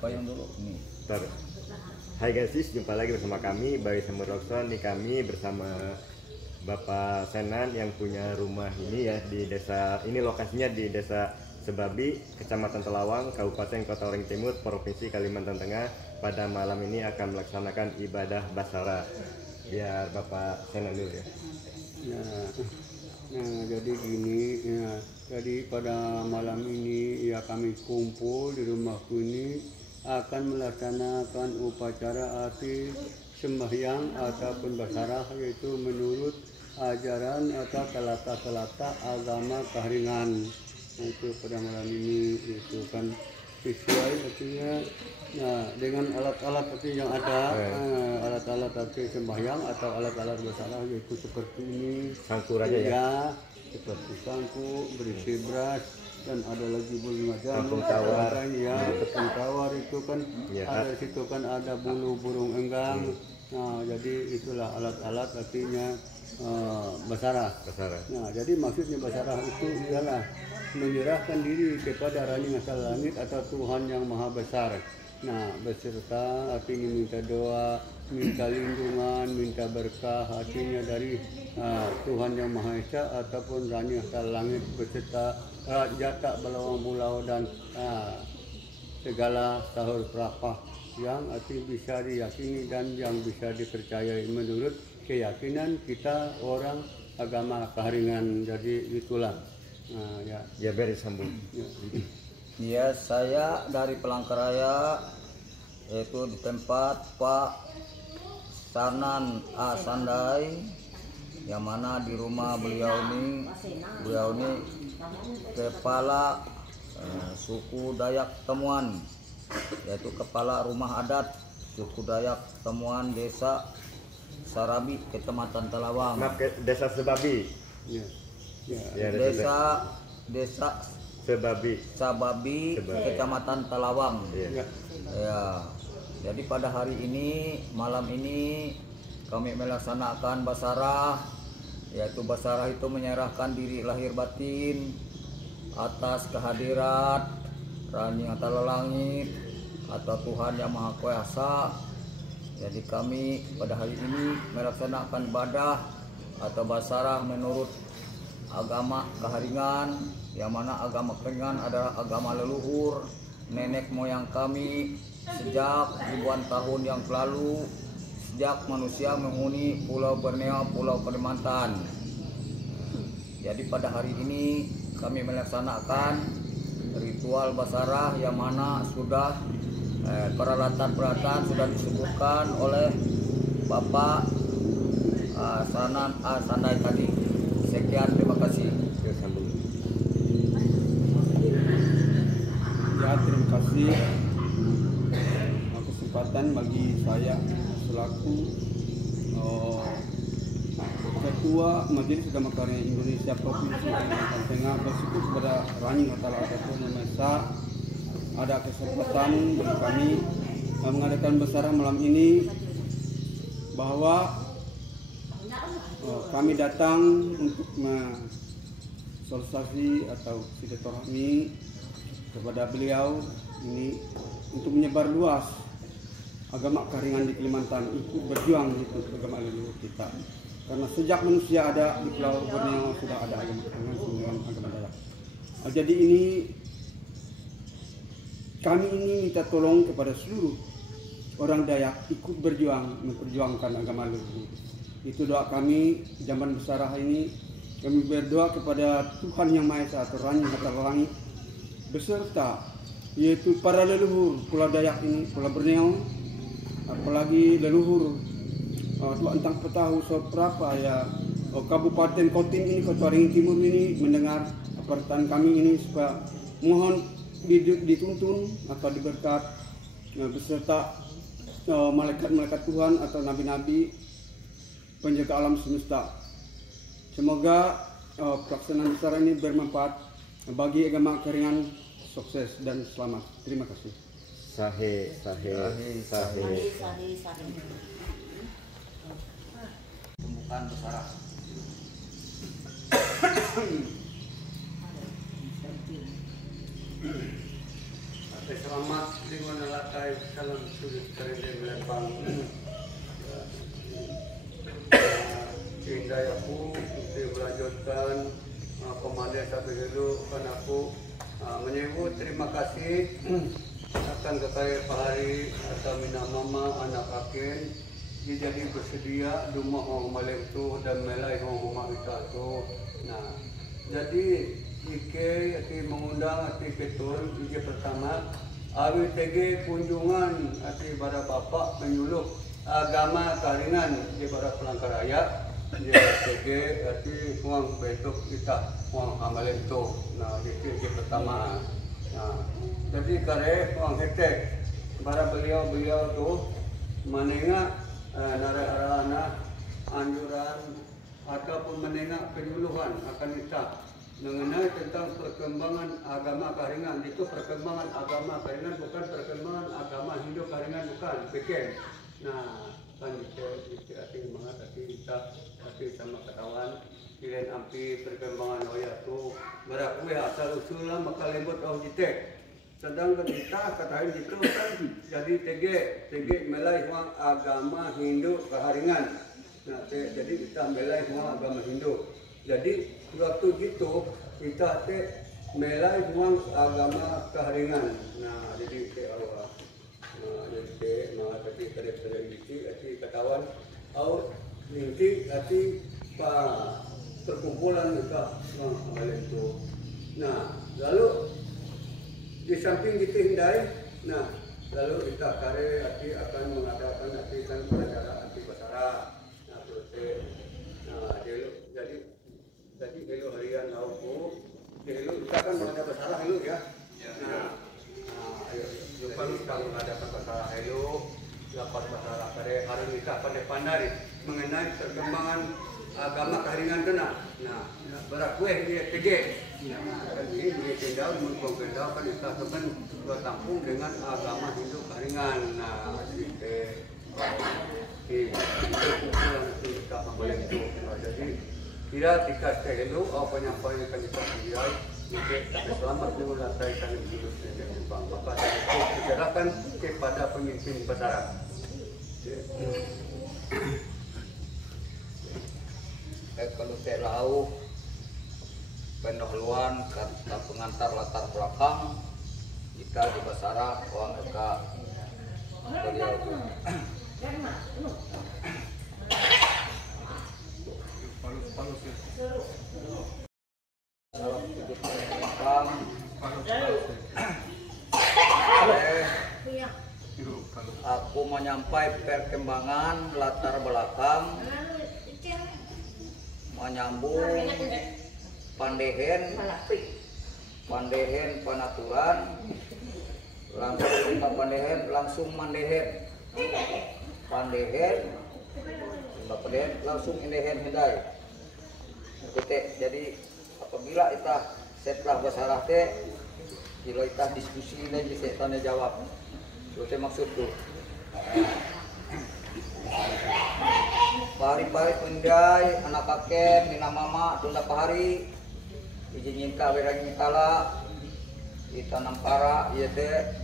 payung dulu nih. Hai guys, jumpa lagi bersama kami Bayi Semurokson. Ini kami bersama Bapak Senan yang punya rumah ini ya di desa ini, lokasinya di Desa Sebabi, Kecamatan Telawang, Kabupaten Kota Waringin Timur, Provinsi Kalimantan Tengah. Pada malam ini akan melaksanakan ibadah basara. Biar Bapak Senan dulu ya. Nah, jadi gini ya. Jadi pada malam ini ya kami kumpul di rumahku ini akan melaksanakan upacara arti sembahyang ataupun basarah, yaitu menurut ajaran atau kelata-kelata agama Kahringan. Nah, itu pada malam ini itu kan sesuai artinya dengan alat-alat yang ada, alat-alat arti sembahyang atau alat-alat basarah, yaitu seperti ini Sangkurannya ya, seperti sangku berisi beras, dan ada lagi bunga tepung jamur, tawar ya, tepung tawar itu kan ya. Ada situ kan ada bulu burung enggang. Nah, jadi itulah alat-alat artinya basarah. Nah, jadi maksudnya basarah itu ialah menyerahkan diri kepada Rani Asal Langit atau Tuhan yang Maha Besar. Nah, beserta artinya minta doa, minta lindungan, minta berkah artinya dari Tuhan yang Maha Esa ataupun Rani Asal Langit beserta jatah belawang pulau dan segala sahur perapah yang arti bisa diyakini dan yang bisa dipercayai menurut keyakinan kita orang agama Kahringan. Jadi itulah ya beri sambung. Ya, saya dari Palangkaraya, yaitu di tempat Pak Sanan A. Sandai, yang mana di rumah beliau ini kepala suku Dayak Temuan, yaitu kepala rumah adat suku Dayak Temuan Desa Sarabi, Kecamatan Telawang. Maaf, Desa Sebabi. Desa Sababi, Kecamatan Telawang. Ya. Jadi pada hari ini, malam ini kami melaksanakan basarah, yaitu basarah itu menyerahkan diri lahir batin atas kehadirat Rani Asal Langit atau Tuhan yang Maha Kuasa. Jadi kami pada hari ini melaksanakan ibadah atau basarah menurut agama Kahringan, yang mana agama Kahringan adalah agama leluhur nenek moyang kami sejak ribuan tahun yang lalu, sejak manusia menghuni Pulau Borneo, Pulau Kalimantan. Jadi pada hari ini kami melaksanakan ritual basarah, yang mana sudah peralatan-peralatan sudah disebutkan oleh Bapak Sanan A. Sandai tadi. Sekian, terima kasih. Ya, terima kasih kesempatan bagi saya selaku Ketua Majelis Agama Kahringan Indonesia Provinsi Kalimantan Tengah bersyukur kepada Rani Asal Langit. Ada kesempatan bagi kami mengadakan basarah malam ini, bahwa kami datang untuk sosialisasi atau silaturahmi kepada beliau ini untuk menyebar luas agama Kahringan di Kalimantan, ikut berjuang itu agama leluhur kita. Karena sejak manusia ada di Pulau Borneo sudah ada agama Kahringan dengan agama Dayak. Jadi ini kami ini minta tolong kepada seluruh orang Dayak ikut berjuang memperjuangkan agama leluhur. Itu doa kami zaman basarah ini. Kami berdoa kepada Tuhan yang Maha Esa atau Rani Asal Langit beserta yaitu para leluhur Pulau Dayak ini, Pulau Borneo, apalagi leluhur entang petahu seberapa ya Kabupaten Kotim ini, Kota Waringin Timur ini mendengar pertanyaan kami ini, supaya mohon dituntun atau diberkat beserta malaikat-malaikat Tuhan atau nabi-nabi penjaga alam semesta. Semoga pelaksanaan besar ini bermanfaat bagi agama Kahringan. Sukses dan selamat. Terima kasih. Sahih. Pembukaan basarah. Selamat dengan latai salam sudut kerendam lempang. Sehingga aku melanjutkan komandan sampai dulu kan aku menyebut terima kasih akan kekayaan Pak Hari atau Mina Mama anak akin jadi bersedia rumah orang Malay itu dan melai orang rumah kita tu. Nah, jadi Ike mengundang ati betul Ike pertama awi TG kunjungan ati pada bapak menyuluh agama Karingan di pada Pelangkar Raya dia TG ati uang bentuk kita uang Malay itu. Nah, Ike pertama. Nah, jadi kare uang hetek para beliau tu menengah narah-arana anjuran ataupun menengah penyuluhan akan kita mengenai tentang perkembangan agama Karingan. Itu perkembangan agama Karingan bukan perkembangan agama Hindu Karingan, bukan bikin. Nah, kan itu arti semangat arti sama kawan kalian ampi perkembangan oya tu berakui asal usulah maka lembut au jitek. Sedangkan kita katakan gitu kan jadi TG melai uang agama Hindu Karingan. Nah, jadi kita melai uang agama Hindu. Jadi waktu gitu kita melai uang agama Karingan. Nah, jadi awal. Nah, jadi tadi kadang-kadang gitu ati katawan au linti ati pa perkumpulan kita Malay itu. Nah, lalu di samping kita hindai, nah lalu kita kare arti akan mengadakan arti kan acara anti basara. Nah, jadi dulu harian aku, dulu kita kan mengadakan basara dulu ya. Nah, ayo lupa kita mengadakan basara dulu, lepas basara kare hari kita pandai-pandai mengenai perkembangan agama Karingan kena. Nah, berakue dia TG. Nah, ini dia tendau mengkong tendau kan kita teman bertampung dengan agama Hindu Karingan. Nah, di kumpulan itu kita boleh itu. Jadi kira tiga dulu apa penyampaian kan kita beliau tapi selamat dulu lantai kami hidup di Jepang. Maka saya bicarakan kepada pemimpin besar. Kalau tak lau pendahuluan kata pengantar latar belakang kita di Basara uang eka beliau tu. Salam hidup belakang. Aku menyampaikan perkembangan latar belakang menyambung pandehen panaturan langsung mandehen langsung indehen hindai. Jadi apabila kita setelah basarah teh kilo kita diskusi dan bisa tanya jawab. Itu maksud tuh. Pahari-pahari pendai, anak kakek, nina mama, tunda pahari, izin ka berang kala, kita nampara, iya teh,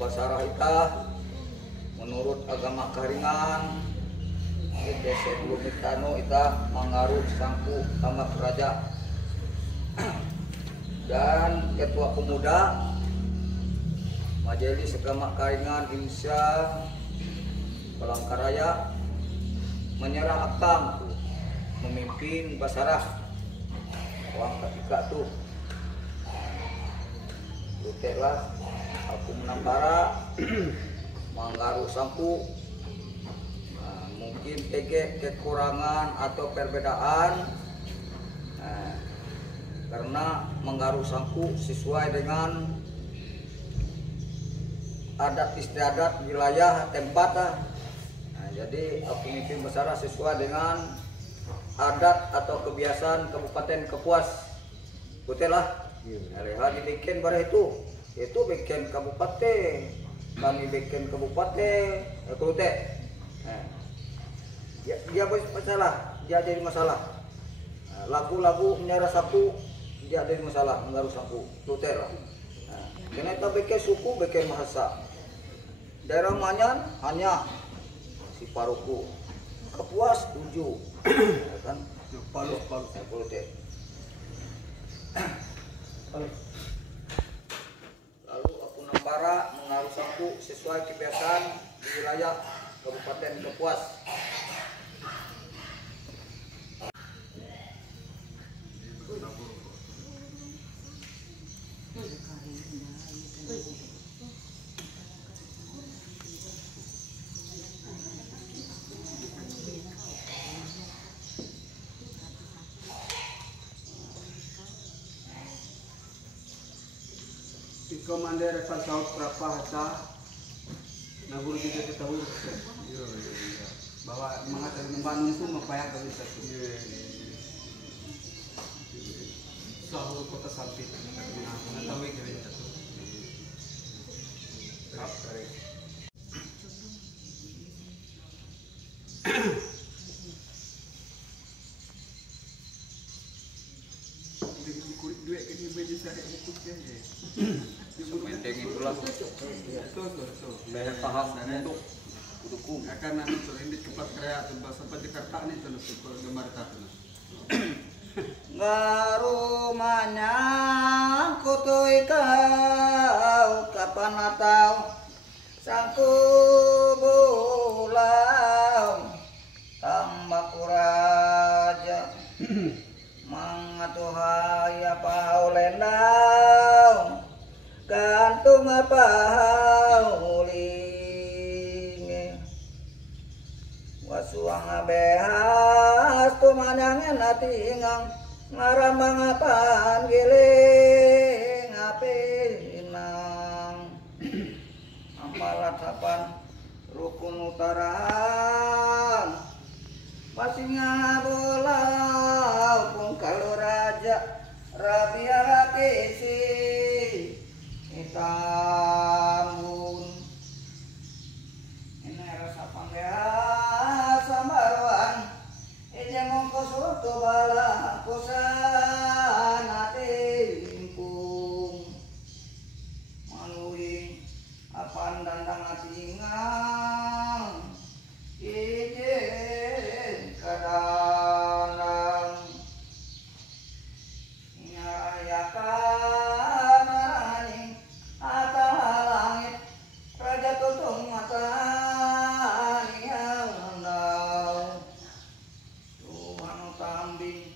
basarah ita, menurut agama Karingan, kita sebelum itano ita mengaruh sangku sama raja dan ketua pemuda majelis agama Karingan Insya Pelangkar Raya menyerah akang memimpin basarah uang ketika tuh lutelah aku menampara mengaruh sangku. Nah, mungkin TG kekurangan atau perbedaan karena mengaruh sangku sesuai dengan adat istiadat wilayah tempat. Jadi pemimpin basarah sesuai dengan adat atau kebiasaan Kabupaten Kapuas. Putihlah. Lihat dibikin pada itu bikin kabupaten, kami bikin kabupaten, Putih. Dia masalah, dia jadi masalah. Lagu-lagu menyerah saku, dia jadi masalah, mengaruh saku. Putih lah. Karena kita bikin suku, bikin bahasa. daerah Manyan hanya si Paruku, Kapuas 7, ya kan? Palu teh. Lalu aku Nampara mengaruh saku sesuai kebiasaan di wilayah Kabupaten Kapuas. Komander Evan Saud Prapa Hatta Naguru juga ketahui bahwa mengatakan membangun itu membayar dari satu seluruh kota Sampit mengetahui kerja itu. Duit ini baju saya itu kan ya. Sementing itulah. Betul. Saya paham untuk dukung. Akan nanti ini kepala kerja tempat sampai Jakarta ini terus gemar tatu. Ngarumanya kutui kau kapan atau sangku bulan tambah kuraja mangatuhai apa lendang gantung apa uling wasuang abehas tumanyangan natingang ngaramang apaan giling apinang ampalat sapan rukun utara masih ngabulau pun kalau raja rabia ratisi hitam ini rasa panggil sambaruan ini mongko suatu bala kusan hati limpung malui apan dandang hati ngang izin kadang nyayakan angin atas langit raja tutung mata niandau Tuhan tambing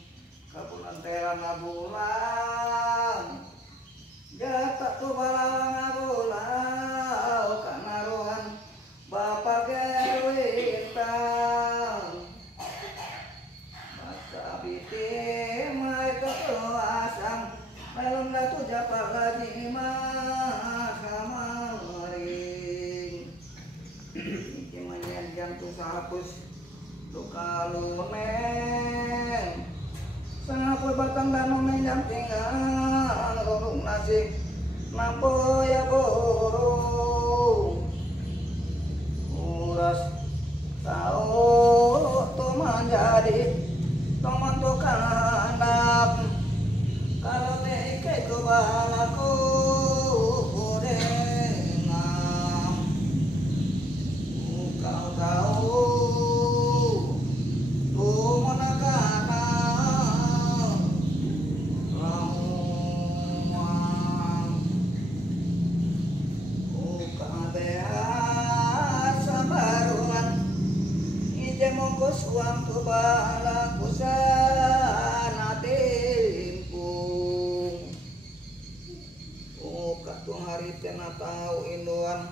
kapunan telan ngabulan jata tu balalang ngabulau kanaruhan Bapak Gerwintang Masa biti mai ketuasang Melum datu japa gaji maring Iki manyan jantung sahapus Luka lunen Sangapul batang danong menjam tinggal Rurung nasi Nampo ya burung Uras tahu tu menjadi teman tu kandap kalau teke tu balaku dengar kau tahu tu menakana ramuan mongkos uang tu bala kusana timpung katung hari tena tau induan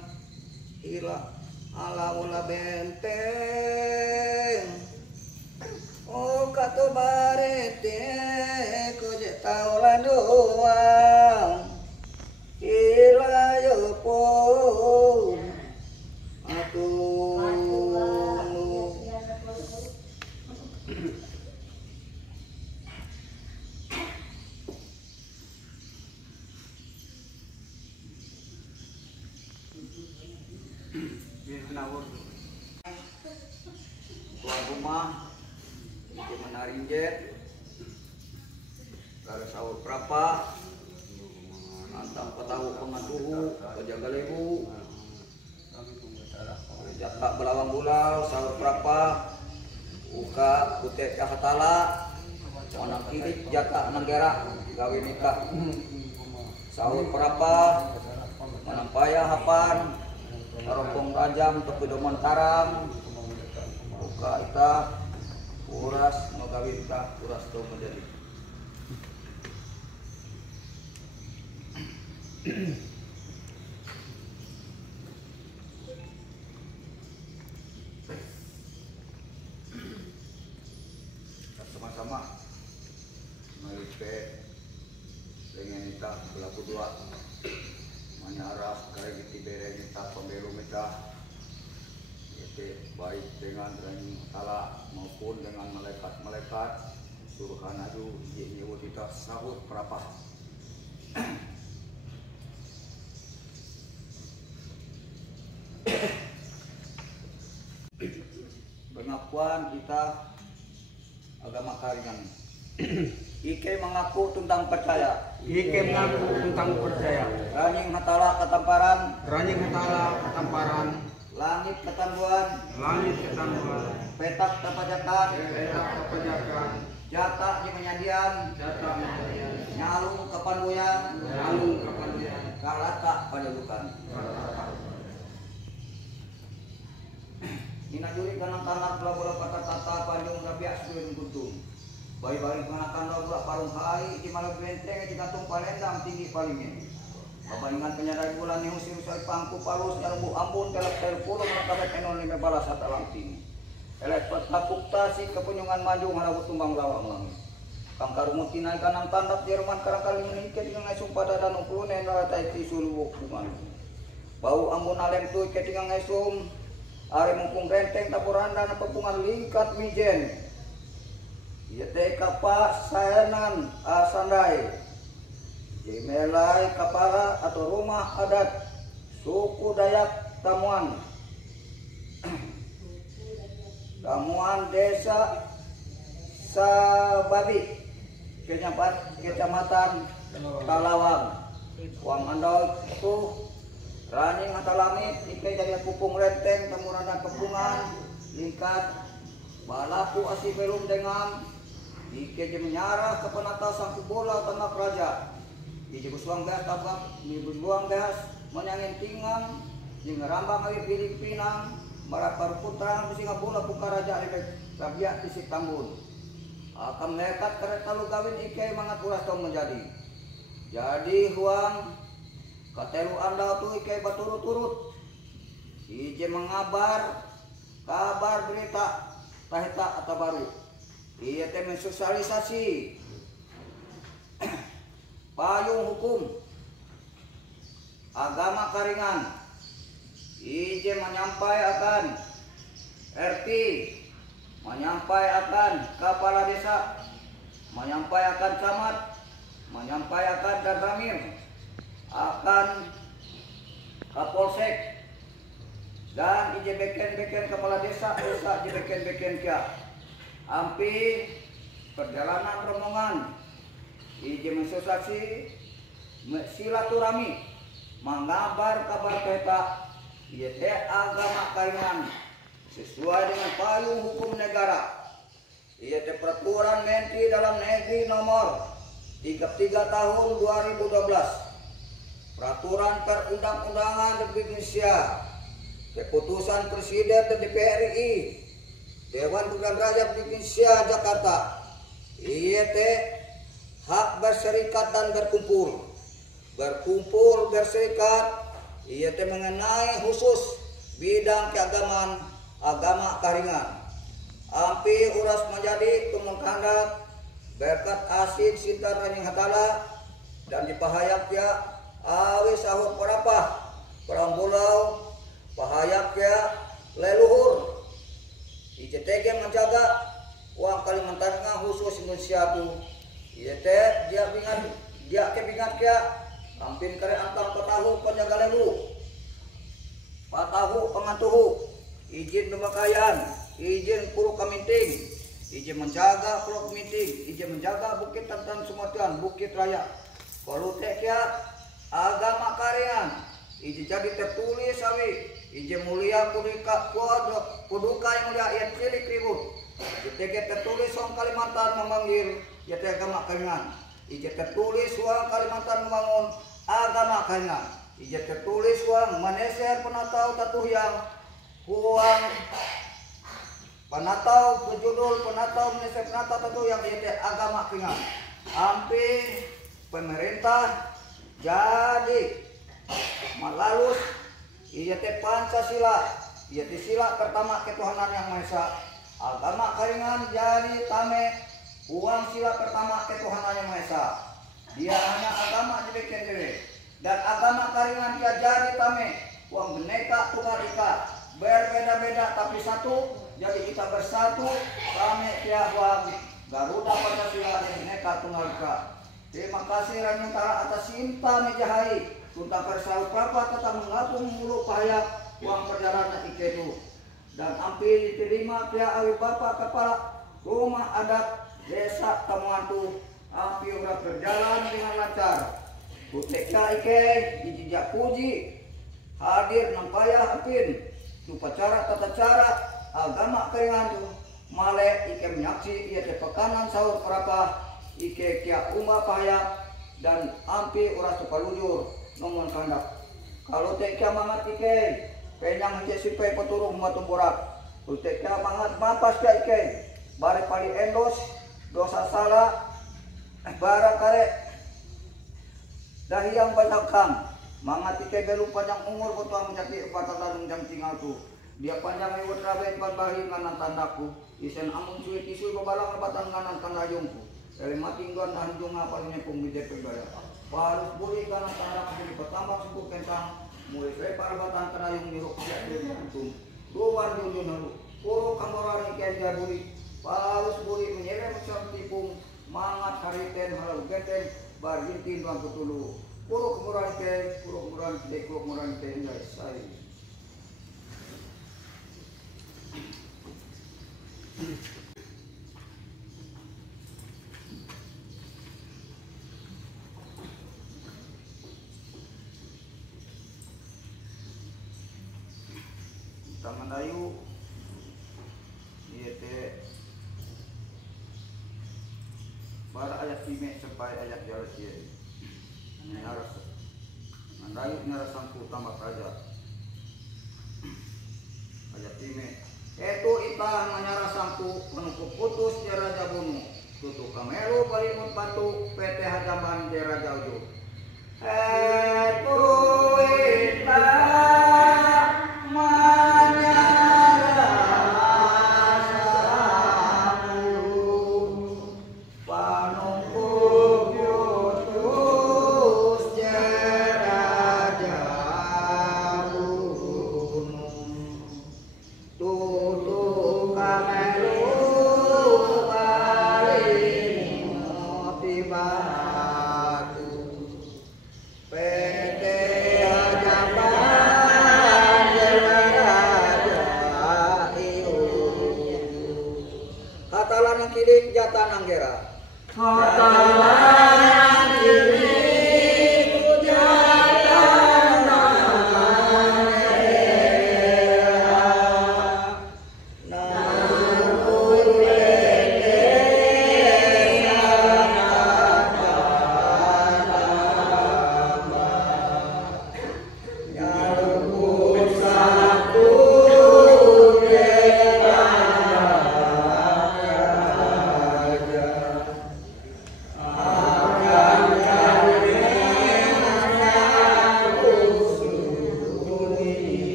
hila ala ula benteng katu barete koje tau landuang hila yopong atuh tuan rumah di menarinjet kalau sahur berapa antang petahu pengatuhu penjaga lebu jaka belawang bulau sahur berapa uka kutek kahatala manang kiri jaka nanggera gawe nikah sahur berapa manang payah hapan karompong rajam tepedoman karang uka ita uras magawe ita uras to menjadi sama-sama melipe dengan kita pelaku dua menyaras kayak gitu bere kita pembelu kita itu baik dengan Allah maupun dengan malaikat suruhan adu nyewa kita sahur berapa pengakuan kita agama Karingan. Ike mengaku tentang percaya. Ike mengaku tentang percaya. Ranying hatala katamparan. Ranying hatala katamparan. Langit ketambuan. Langit ketambuan. Petak tapajakan. Petak tapajakan. Jata di menyadian. Jata menyadian. Nyalung kepanduyan. Nyalung kepanduyan. Kalata pajalukan. Ina juri kanang tanah bola kata-kata panjung rabiak surin kuntung. Bayi-bayi kanakan bola parung hai di malam benteng di gantung palendang tinggi palingnya. Babandingan penyadari bulan ni usir usai pangku palus nyarbu ambun telak terpuluh menakabet enon lima balas sata langting. Elepat tapuktasi kepunyungan maju ngalabut tumbang lawang langit. Kang karumut tinai kanang tandap Jerman karangkali menikah dengan ngesum pada dan ukulun yang naratai tisulu kuman. Bau ambun alem tu ketingang ngesum. Ari mumpung renteng tapuranda na pepungan lingkat mijen. Ia teh kapas sayanan asandai. Jimelai kapala atau rumah adat suku Dayak Tamuan. Tamuan desa Sababi kecamatan Talawang. Wang andal itu Ranying mata langit, ikai dari pupung renteng, temurana kepungan, lingkat, balaku asih belum dengan, ikai menyarah ke penata sang bola tanah raja, iji busuang gas tabak, iji busuang gas, menyangin tingang, iji ngerambang air pilih pinang, barat paru putrang, bisinga bola buka raja lebek, rabiak tisik tambun. Akan lekat kereta lu gawin ikai mangat uras tong menjadi. Jadi huang katelu anda tu ikai baturut-turut ije mengabar kabar berita tahita atau baru iya teh mensosialisasi payung hukum agama Karingan ije menyampaikan RT menyampaikan kepala desa menyampaikan camat menyampaikan Danramil akan Kapolsek dan ije beken kepala desa ije beken kia ampi perjalanan rombongan ije mensosialisasi silaturahmi mengabar kabar peta ije teh agama Karingan sesuai dengan payung hukum negara ije teh peraturan Menteri Dalam Negeri nomor 33 tahun 2012 Peraturan Perundang-undangan Republik Indonesia, Keputusan Presiden dan DPR RI, Dewan Perwakilan Rakyat Republik Indonesia Jakarta, IET, hak berserikat dan berkumpul berserikat, IET mengenai khusus bidang keagamaan agama Karingan. Ampi uras menjadi tumengkandak berkat asid sintar ranying hatala dan dipahayak ya. Awi sahur berapa? Perang pulau, pahayak ya, leluhur. ICTG menjaga uang Kalimantan Tengah khusus Indonesia tu. ICT dia kebingat ya, ampin kare angkang patahu penjaga lelu. Patahu pengatuhu, izin pemakaian, izin puru kaminting, izin menjaga puru kaminting, izin menjaga bukit Tantan Sumatian, Bukit Raya. Kalau tek ya agama Karingan iji jadi tertulis awi iji mulia kuduka yang mulia ia cilik ribut iji tertulis suang Kalimantan memanggil ia agama kaingan iji tertulis suang Kalimantan membangun agama kaingan iji tertulis suang maneser penatau tatuhyang huang penatau berjudul penatau maneser penatau tatuhyang ia agama kaingan hampir pemerintah jadi malalus iya teh Pancasila iya teh sila pertama ketuhanan yang Maha Esa agama kaingan jadi tame uang sila pertama ketuhanan yang Maha Esa dia hanya agama jelek dan agama kaingan dia jadi tame uang Bhinneka Tunggal Ika berbeda-beda tapi satu jadi kita bersatu tame dia uang Garuda Pancasila Bhinneka Tunggal Ika. Terima kasih Ranyutara atas cinta Mejahai Tunta Persau Papa tetap mengapung mulu pahaya uang perjalanan ikedu dan hampir diterima pihak awi Bapak Kepala Rumah Adat Desa Tamuantu hampir udah berjalan dengan lancar Kuteknya ike dijijak puji hadir nampaya hampir upacara tata cara agama kaingan tu male ike menyaksi ia tepekanan sahur perapa ike kia umah pahaya dan ampi uras tukalujur nomor kandak kalau teh kia mangat ike penyang hije sipai peturung matumburak kalau teh kia mangat mapas kia ike bare pali endos dosa salah bara kare dahiyang banyakan mangat ike belu panjang umur betul menjadi patah dalung jam tinggal tu dia panjang lewat rabe bahi nganan tandaku isen amun suwi tisui babalang lebatan nganan tandayungku dari mati tuan tanjung apa ini pembeli pegaya harus boleh karena tanah menjadi pertama sebut kentang mulai saya parabatan kerayung miruk jadi untung luar junjun lalu puro kamorani kenja buri harus boleh menyerang macam tipung mangat hariten halau genteng barjintin tuan ketulu puro kemurani ken guys saya Tamandayu iete bara ayat time sampai ayat jalan kiai naras mandayu narasangku tambah raja ayat time itu itah manyarasangku menunggu putus dia raja bunuh tutu kamelu palimut batu PT Hajamban dia raja uju itu itah Pe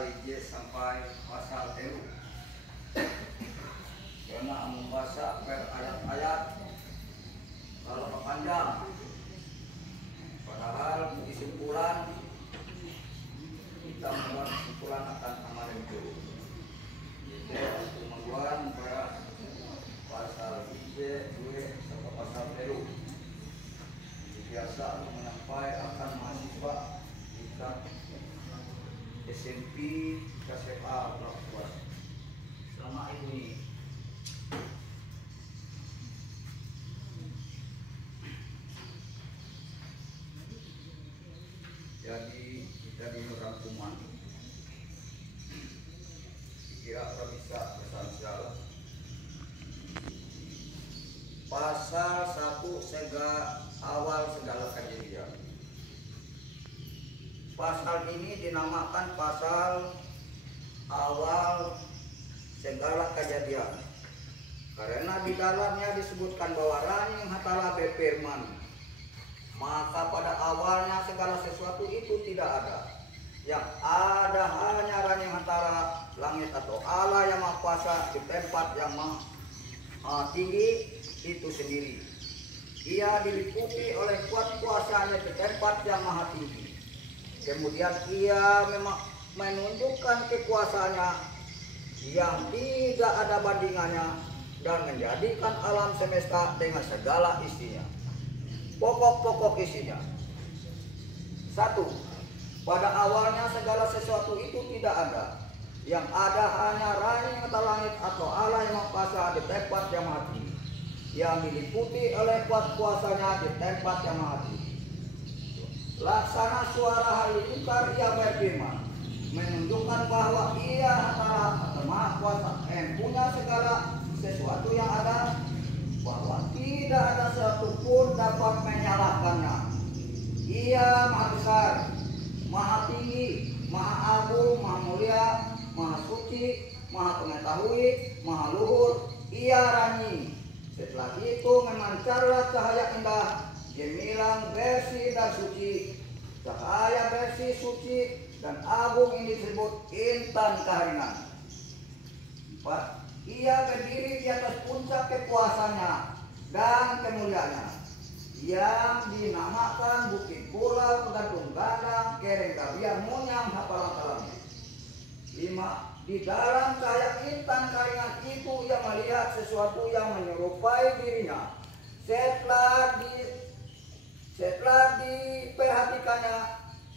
pasal 1 sampai pasal 3. Karena membaca ayat-ayat kalau panjang, padahal kesimpulan kita membuat kesimpulan akan amalan itu. Jadi kemampuan pada pasal 2 sampai pasal 3 biasa menyampaikan akan mahasiswa kita SMP SMA kelas selama ini. Jadi kita di rangkuman kira bisa pesan segala pasal 1 awal segala kejadian. Pasal ini dinamakan pasal awal segala kejadian karena di dalamnya disebutkan bahwa Raning Hatala berfirman, maka pada awalnya segala sesuatu itu tidak ada. Yang ada hanya Raning Hatala langit atau Allah yang Maha Kuasa di tempat yang maha tinggi itu sendiri. Ia diliputi oleh kuat kuasanya di tempat yang maha tinggi. Kemudian ia memang menunjukkan kekuasaannya yang tidak ada bandingannya dan menjadikan alam semesta dengan segala isinya. Pokok-pokok isinya. 1. Pada awalnya segala sesuatu itu tidak ada. Yang ada hanya Raning atau langit atau Allah yang Maha Kuasa di tempat yang maha tinggi, yang diliputi oleh kuat kuasanya di tempat yang maha tinggi. Laksana suara halilintar ia berfirman, menunjukkan bahwa ia adalah Maha Kuasa yang punya segala sesuatu yang ada, bahwa tidak ada satupun dapat menyalahkannya. Ia maha besar, maha tinggi, maha agung, maha mulia, maha suci, maha pengetahui, maha luhur. Ia Raning. Setelah itu memancarlah cahaya indah, gemilang, bersih dan suci. Cahaya bersih, suci dan agung ini disebut intan keharian. 4. Ia berdiri di atas puncak kekuasaannya dan kemuliaannya, yang dinamakan bukit pulau, gantung gadang, kereng kabian, munyang, hafalan kalamnya. 5. Di dalam cahaya intan keringan itu ia melihat sesuatu yang menyerupai dirinya. Setelah diperhatikannya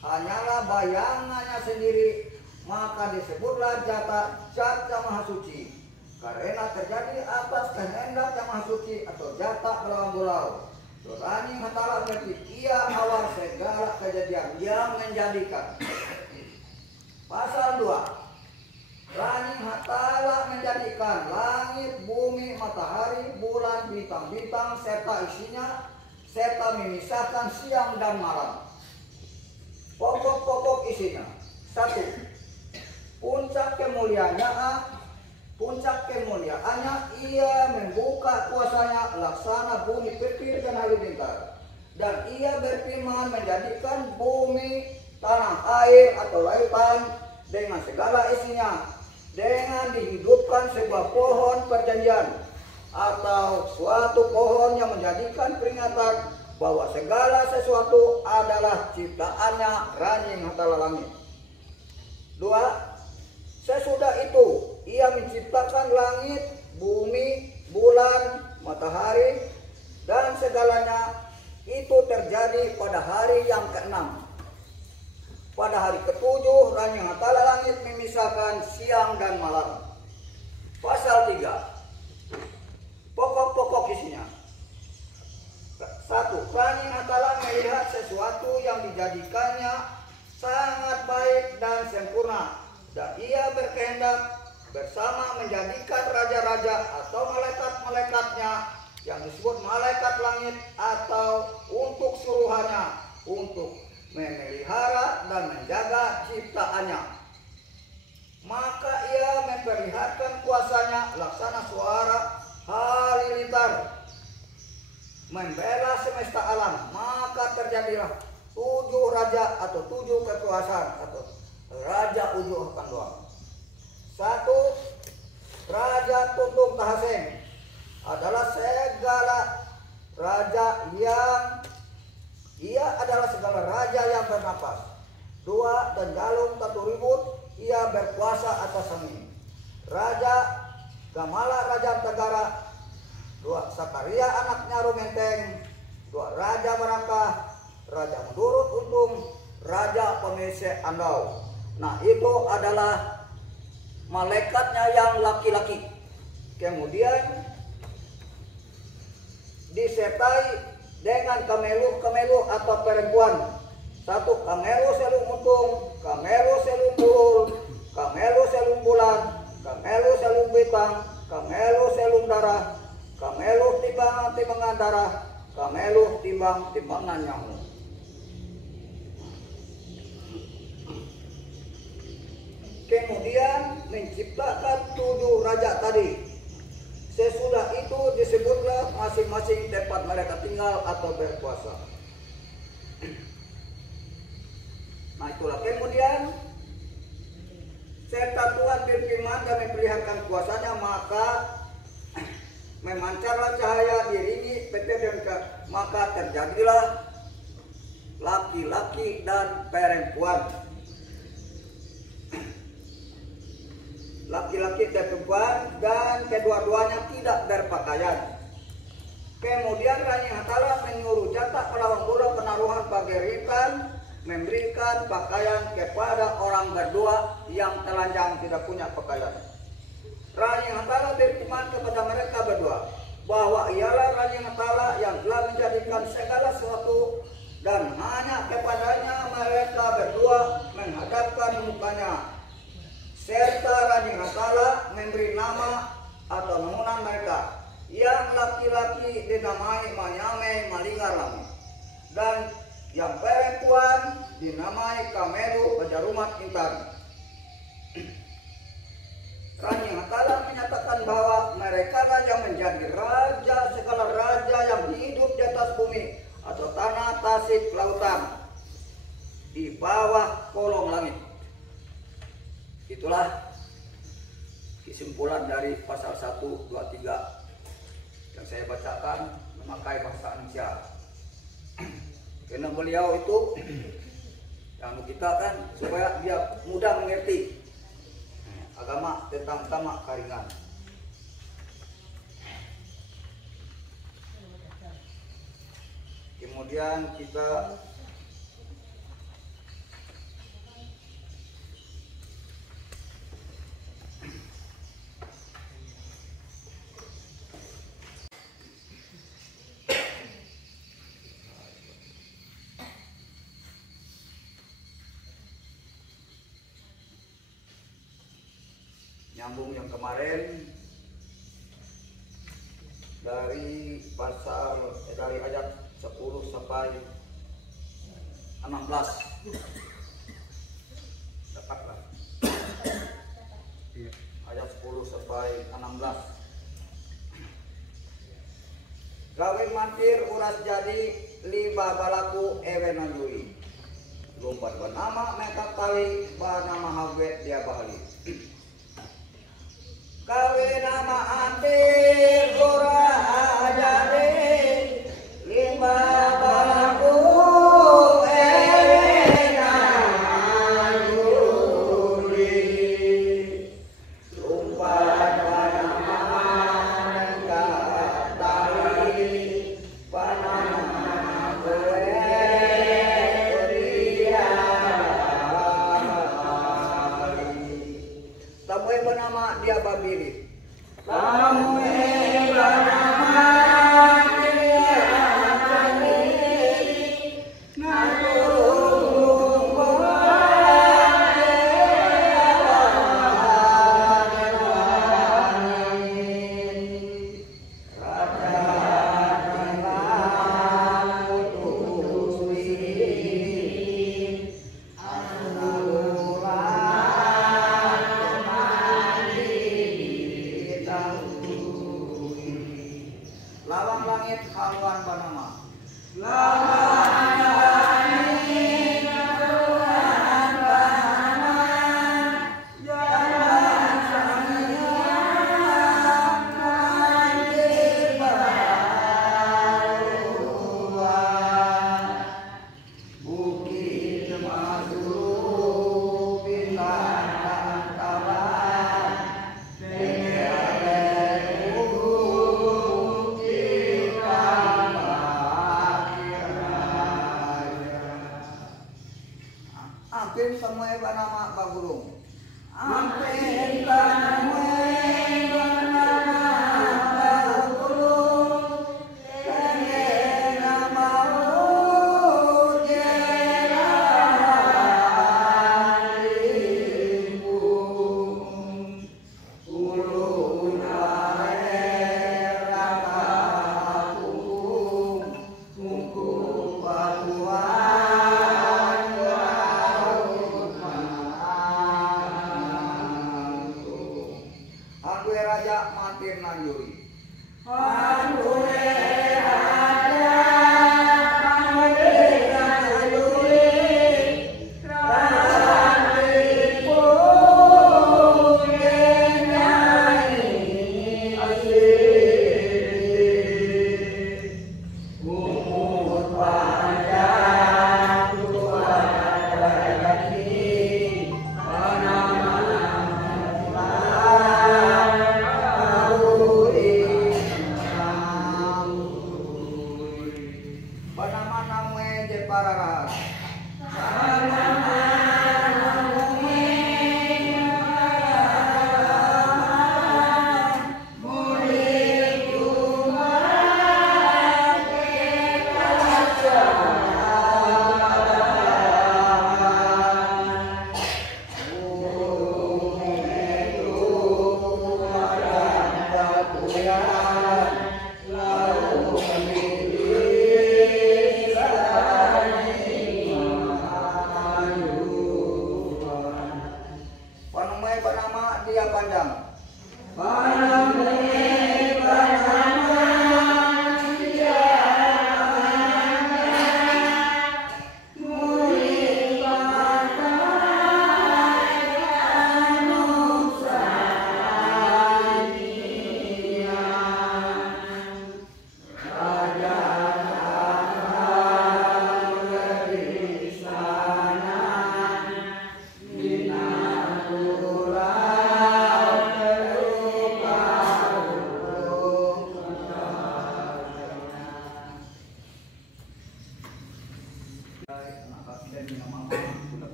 hanyalah bayangannya sendiri, maka disebutlah zat yang maha suci, karena terjadi atas kehendak yang maha suci atau jatah belau-belau. Raning Hatala berarti ia awal segala kejadian yang menjadikan. Pasal 2. Raning Hatala menjadikan langit, bumi, matahari, bulan, bintang-bintang serta isinya, serta memisahkan siang dan malam. Pokok-pokok isinya. 1. Puncak kemuliaannya ia membuka kuasanya laksana bumi, petir dan halilintar, dan ia berfirman menjadikan bumi, tanah, air atau lautan dengan segala isinya, dengan dihidupkan sebuah pohon perjanjian atau suatu pohon yang menjadikan peringatan bahwa segala sesuatu adalah ciptaannya Raning Hatala langit. 2. Sesudah itu ia menciptakan langit, bumi, bulan, matahari dan segalanya. Itu terjadi pada hari yang ke-6. Pada hari ke-7 Raning Hatala langit memisahkan siang dan malam. Pasal 3. Pokok-pokok isinya. 1. Raning Hatala melihat sesuatu yang dijadikannya sangat baik dan sempurna, dan ia berkehendak bersama menjadikan raja-raja atau malaikat-malaikatnya yang disebut malaikat langit, atau untuk suruhannya untuk memelihara dan menjaga ciptaannya. Maka ia memperlihatkan kuasanya laksana suara halilintar membela semesta alam. Maka terjadilah 7 raja atau 7 kekuasaan atau Raja Ujuh akan doang. Satu, Raja Tutung Tahaseng adalah segala raja yang ia adalah segala raja yang bernapas. Dua, dan Galung Taturibut, ia berkuasa atas angin. Raja Gamala Raja Tegara. Dua, Sakaria anaknya Rumenteng. Dua, Raja Barakah, Raja Mendurut Untung, Raja Pemese Andau. Nah, itu adalah malaikatnya yang laki-laki. Kemudian disertai dengan kamelu atau perempuan. Satu, kamelu selung untung, kamelu selung burul, kamelu selung bulan, kamelu selung bintang, kamelu selung darah, kamelu timbangan darah, kamelu timbangan nyamuk. Kemudian menciptakan 7 raja tadi. Sesudah itu disebutlah masing-masing tempat mereka tinggal atau berkuasa. Nah, itulah kemudian serta Tuhan berfirman dan memperlihatkan kuasanya, maka memancarlah cahaya diiringi petir dan maka terjadilah laki-laki dan perempuan. Laki-laki dan perempuan, dan kedua-duanya tidak berpakaian. Kemudian Raja Hatala menyuruh jatah pelawang bola penaruhan bagerikan memberikan pakaian kepada orang berdua yang telanjang tidak punya pakaian. Raja Hatala berfirman kepada mereka berdua bahwa ialah Raja Hatala yang telah menjadikan segala sesuatu, dan hanya kepadanya mereka berdua menghadapkan mukanya. Serta Raja Hatala memberi nama atau namunan mereka. Yang laki-laki dinamai Manyame Malingarami, dan yang perempuan dinamai Kamelu Pajarumat Intan. Raja Hatala menyatakan bahwa mereka lah yang menjadi raja segala raja yang hidup di atas bumi atau tanah tasik lautan di bawah kolong langit. Itulah kesimpulan dari pasal 1, 2, 3 yang saya bacakan memakai bahasa Indonesia. Karena beliau itu yang kita kan supaya dia mudah mengerti agama tentang tamak karingan. Kemudian kita nyambung yang kemarin dari ayat 10 sampai 16. Dapatlah ayat 10 sampai 16. Gawin mantir uras jadi liba balaku ewenan lui. Lompat banama mekak tali banama hawet dia bahali. Kawin nama antir ora jadi lima balaku ewenan lui. Lompat banama mekak tali banama hawet dia bahali. Tamu bernama dia Babili. Tamu bernama dia Babili. Nanggung lawang raja matir nanjuri.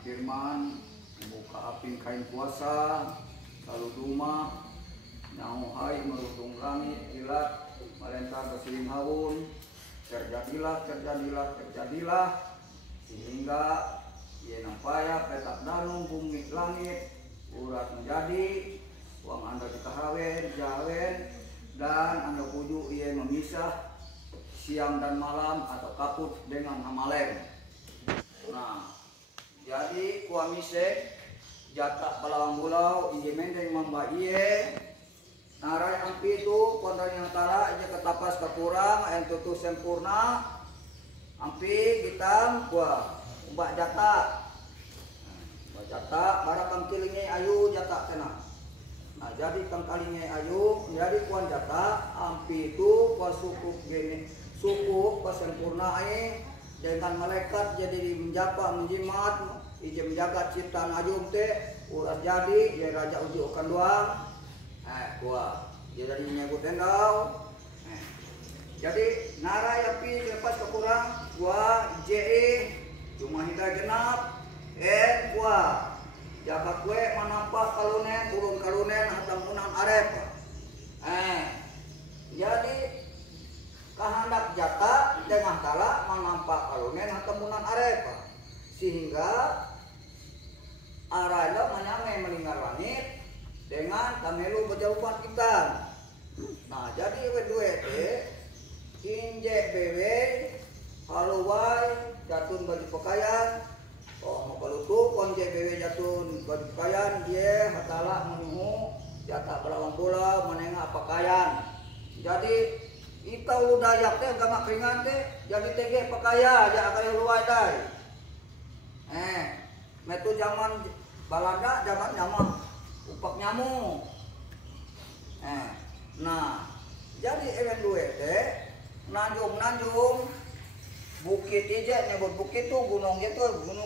Firman membuka aping kain puasa lalu duma nyahu hai merutung langit ilat melentar ke siling haun terjadilah sehingga ia nampaya petak danung bumi langit urat menjadi uang anda dikahawen jawen dan anda puju ia memisah siang dan malam atau kaput dengan amalem. Nah, jadi kuamisek jatah pelawang bulau inje mendeng mamba iye narai ampi itu kondanya tala inje ketapas kekurang yang tutu sempurna ampi hitam gua umbak jatah bara kang kilingnya ayu jatah kena. Nah jadi kang kalinya ayu jadi kuan jatah ampi itu kuan sukup gini sukup kesempurna dengan malaikat jadi menjapa menjimat ije menjaga ciptaan ajum teh uras jadi ya raja ujukan doang gua jadi nyebut endau jadi nara yapi lepas kekurang gua je cuma hingga genap gua jaga kue manampak kalunen turun kalunen hatang unang arep jadi kahandak jata dengan kala manampak kalunen hatang unang arep sehingga arahnya menyamai meninggal langit dengan kamelu berjauhan kita. Nah jadi kedua injek bewe haluwai jatun baju pakaian mau kalutu konjek bewe jatun baju pakaian dia hatala menuhu jatah pelawang bola menengah pakaian. Jadi kita udah teh agama keringan teh jadi tege pakaian aja akan luwai dai. Metu zaman Balanda zaman nyamah upak nyamuk. Nah, jadi event dua teh nanjung bukit ije nyebut bukit tuh gunung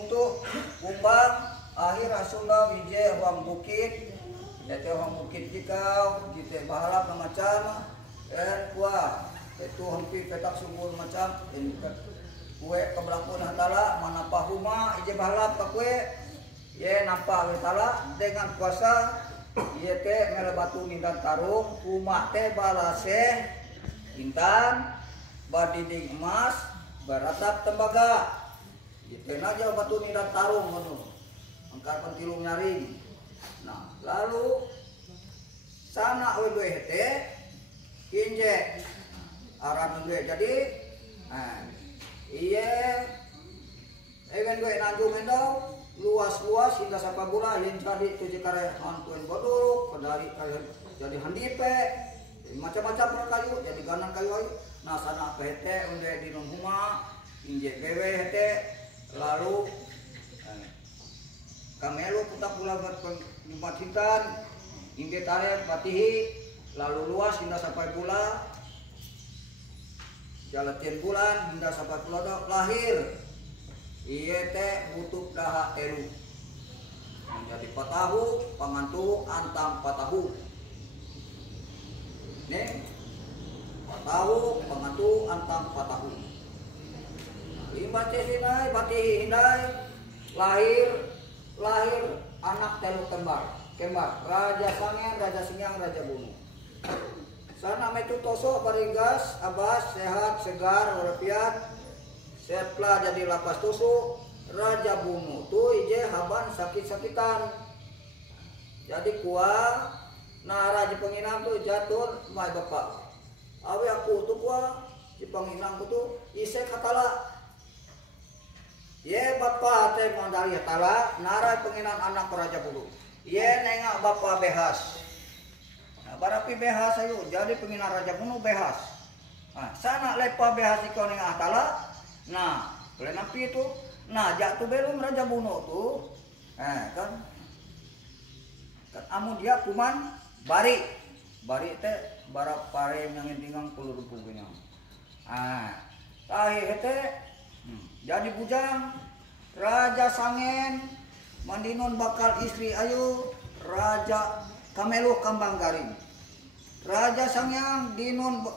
tuh kumbang akhir Sunda wije ruang bukit jadi ruang bukit jika kita bahalap macam kuah itu hampir petak sumur macam kue kebelakun hatala mana pahuma ije bahalap ke kue ye nampak hatala dengan kuasa ye teh melebatu nindan tarung umat teh balase intan badiding emas baratap tembaga diten aja batu nindan tarung menu angkar pentilung nyaring. Nah lalu sana we teh inje aran we jadi iya event we nanjung endau luas-luas hingga sapagula yang jadi tu jikare hantuin bodok kedari kaya jadi handipe macam-macam kayu jadi ganan kayu ayu nah sana pete unde di nun huma inje bewe hete lalu kamelu putak pula pematikan inge tare patihi lalu luas hingga sampai pula jalatin bulan hingga sampai pula lahir iye teh butuh daha telu menjadi patahu pangantu antam patahu nih patahu pangantu antam patahu lima cesinai bati hindai lahir anak telu kembar raja sangen raja singyang raja bunu sana metu toso barigas abas sehat segar warapiat setelah jadi lapas tusuk raja bunu tuh ije haban sakit-sakitan jadi kuah nah raja penginang tuh jatuh mai bapak awe aku tuh kuah di penginang tuh ise katala ye bapak teh mandari hatala nara penginang anak raja bunu ye nengak bapak behas nah barapi behas ayo jadi penginang raja bunu behas nah sana lepa behas iko nengak hatala nah, boleh nampi itu. Nah, jatuh belum raja bunu tuh. Kan amun dia kuman bari. Bari teh bara pare yang tinggang puluh punya. Tahi teh jadi bujang raja sangen mandinun bakal istri ayu raja kamelu kambang garing. Raja sangyang dinun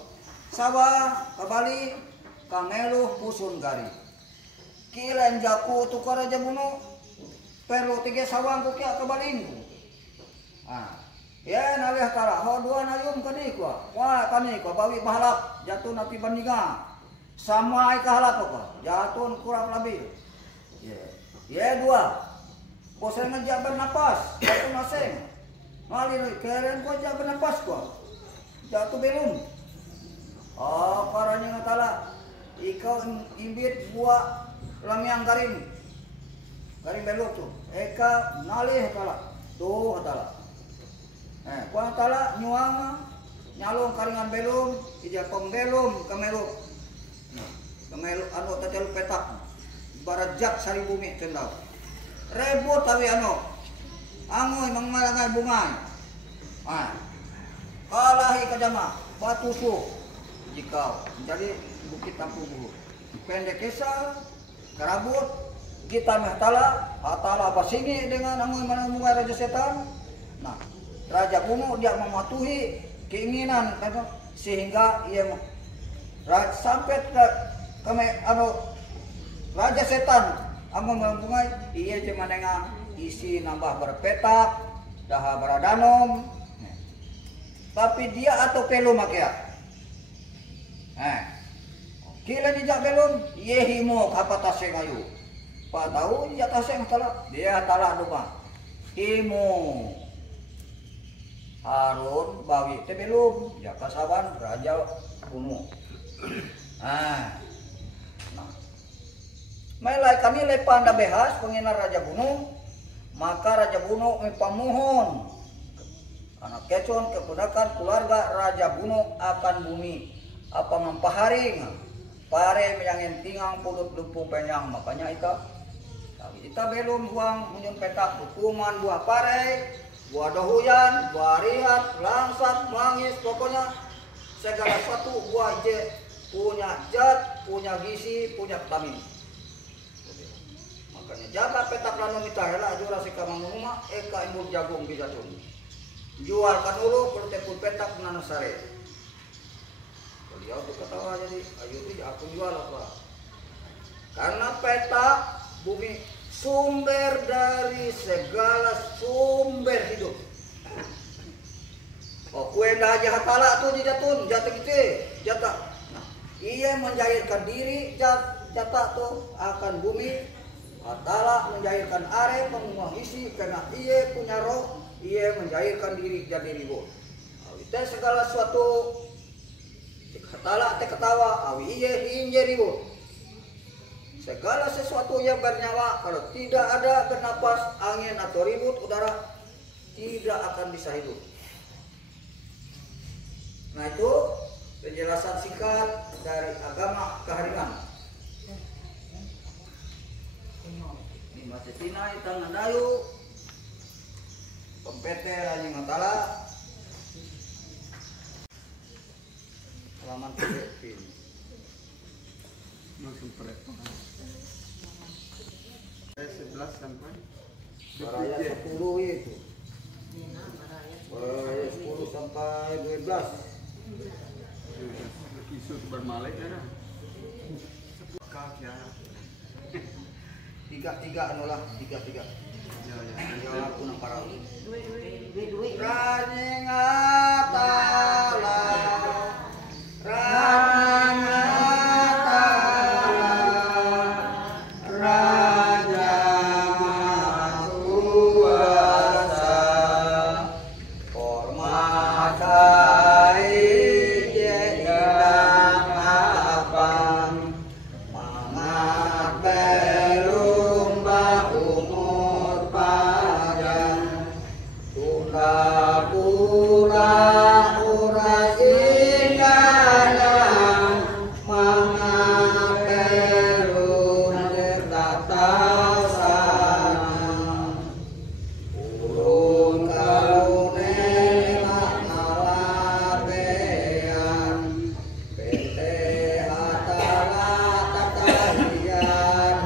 sawah kabali kameluh pusun gari kilen jaku tukar raja bunu perlu tiga sawang kukia kebalingku ya nalih kala ho dua nayum kani kwa wah kani kwa bawi bahalap jatuh napi bandinga sama ika halap ko jatuh kurang lebih ya dua bosan ngejak bernapas jatuh naseng ngalih keren ko jak bernapas ko jatuh belum paranya ngakala ikaw imbit buah lamiang garing belok tuh eka nalih kala tuh hatala kuang tala nyuang nyalong karingan belum ija pembelum kemelu anu tatelu petak barat jak sari bumi cendau rebut tawi anu angoy mangmalangai bungai kalahi kajama batu su jikau jadi bukit Tampu Bulu pendek kesal kerabut kita hatala basingi dengan angoy manunggai raja setan nah raja bunu dia mematuhi keinginan sehingga ia sampai raja setan angoy manunggai ia cuma dengan isi nambah berpetak daha beradanom tapi dia atau pelu makia kila dijak belum yehimo kapataseng ayu patau dijak taseng tala dia tala duma himo Harun bawi teh belum jaka saban raja bunu melai kami lepanda behas penginar raja bunu maka raja bunu mepamuhon anak kecon keponakan keluarga raja bunu akan bumi apa ngampaharing pare yang tingang pulut lumpung penyang makanya kita belum buang munyun petak hukuman buah pare buah dohuyan buah rihat langsat mangis pokoknya segala sesuatu buah je punya zat punya gizi punya vitamin makanya jaga petak lanu kita hela jura sikama rumah eka imbul jagung bisa tuh jual kan dulu perlu petak nanasare dia tuh ketawa jadi ayo tuh aku jual apa karena peta bumi sumber dari segala sumber hidup kue aja hatala tuh dijatun jatuh gitu jatah ia menjahitkan diri jatah tuh akan bumi hatala menjahitkan are mengisi karena ia punya roh ia menjahitkan diri jadi ribut itu segala suatu hatala teh ketawa awi iye hinje ribut Segala sesuatu yang bernyawa kalau tidak ada bernapas, angin atau ribut udara tidak akan bisa hidup. Nah itu penjelasan singkat dari agama keharingan. Ini masih Cina, Itang Nadayu, Pempete Raji Matala, halaman 3. Langsung perempuan. 11 sampai Baraya 10 itu. Baraya 10 sampai 12. isu bermalek ya. Kaki ya. Tiga anu lah, tiga. Ya. Tinggal aku nang parau. Raji Ngatala, Raji Ngatala, Raja Maha Kuasa, hormat hai jedang apang, mangat belum umur panjang, tunda pula urai inganan, mangat belum tertatau sana. Ulun karune maknalabean, PT hatala tatahian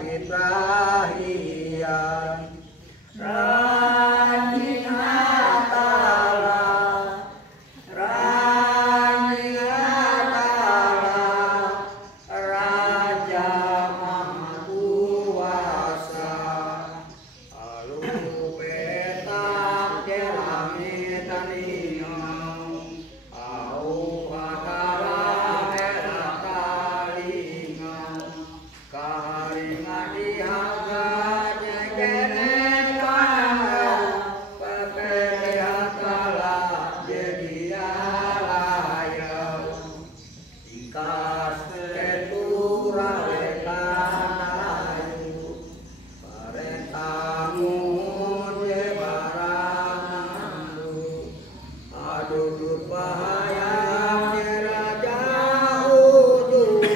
fitrahian Ranjing Hatala Ranjing Hatala Raja Maha Kuasa Alu petak langit tanimau Au Hatala merah kalingau Karingan dihaga jengkeret kau Peperi Hatala jadi alayau Ingkas ketura lekanayu Parentamun jebarangandu Adudur pahayam jeraja ujung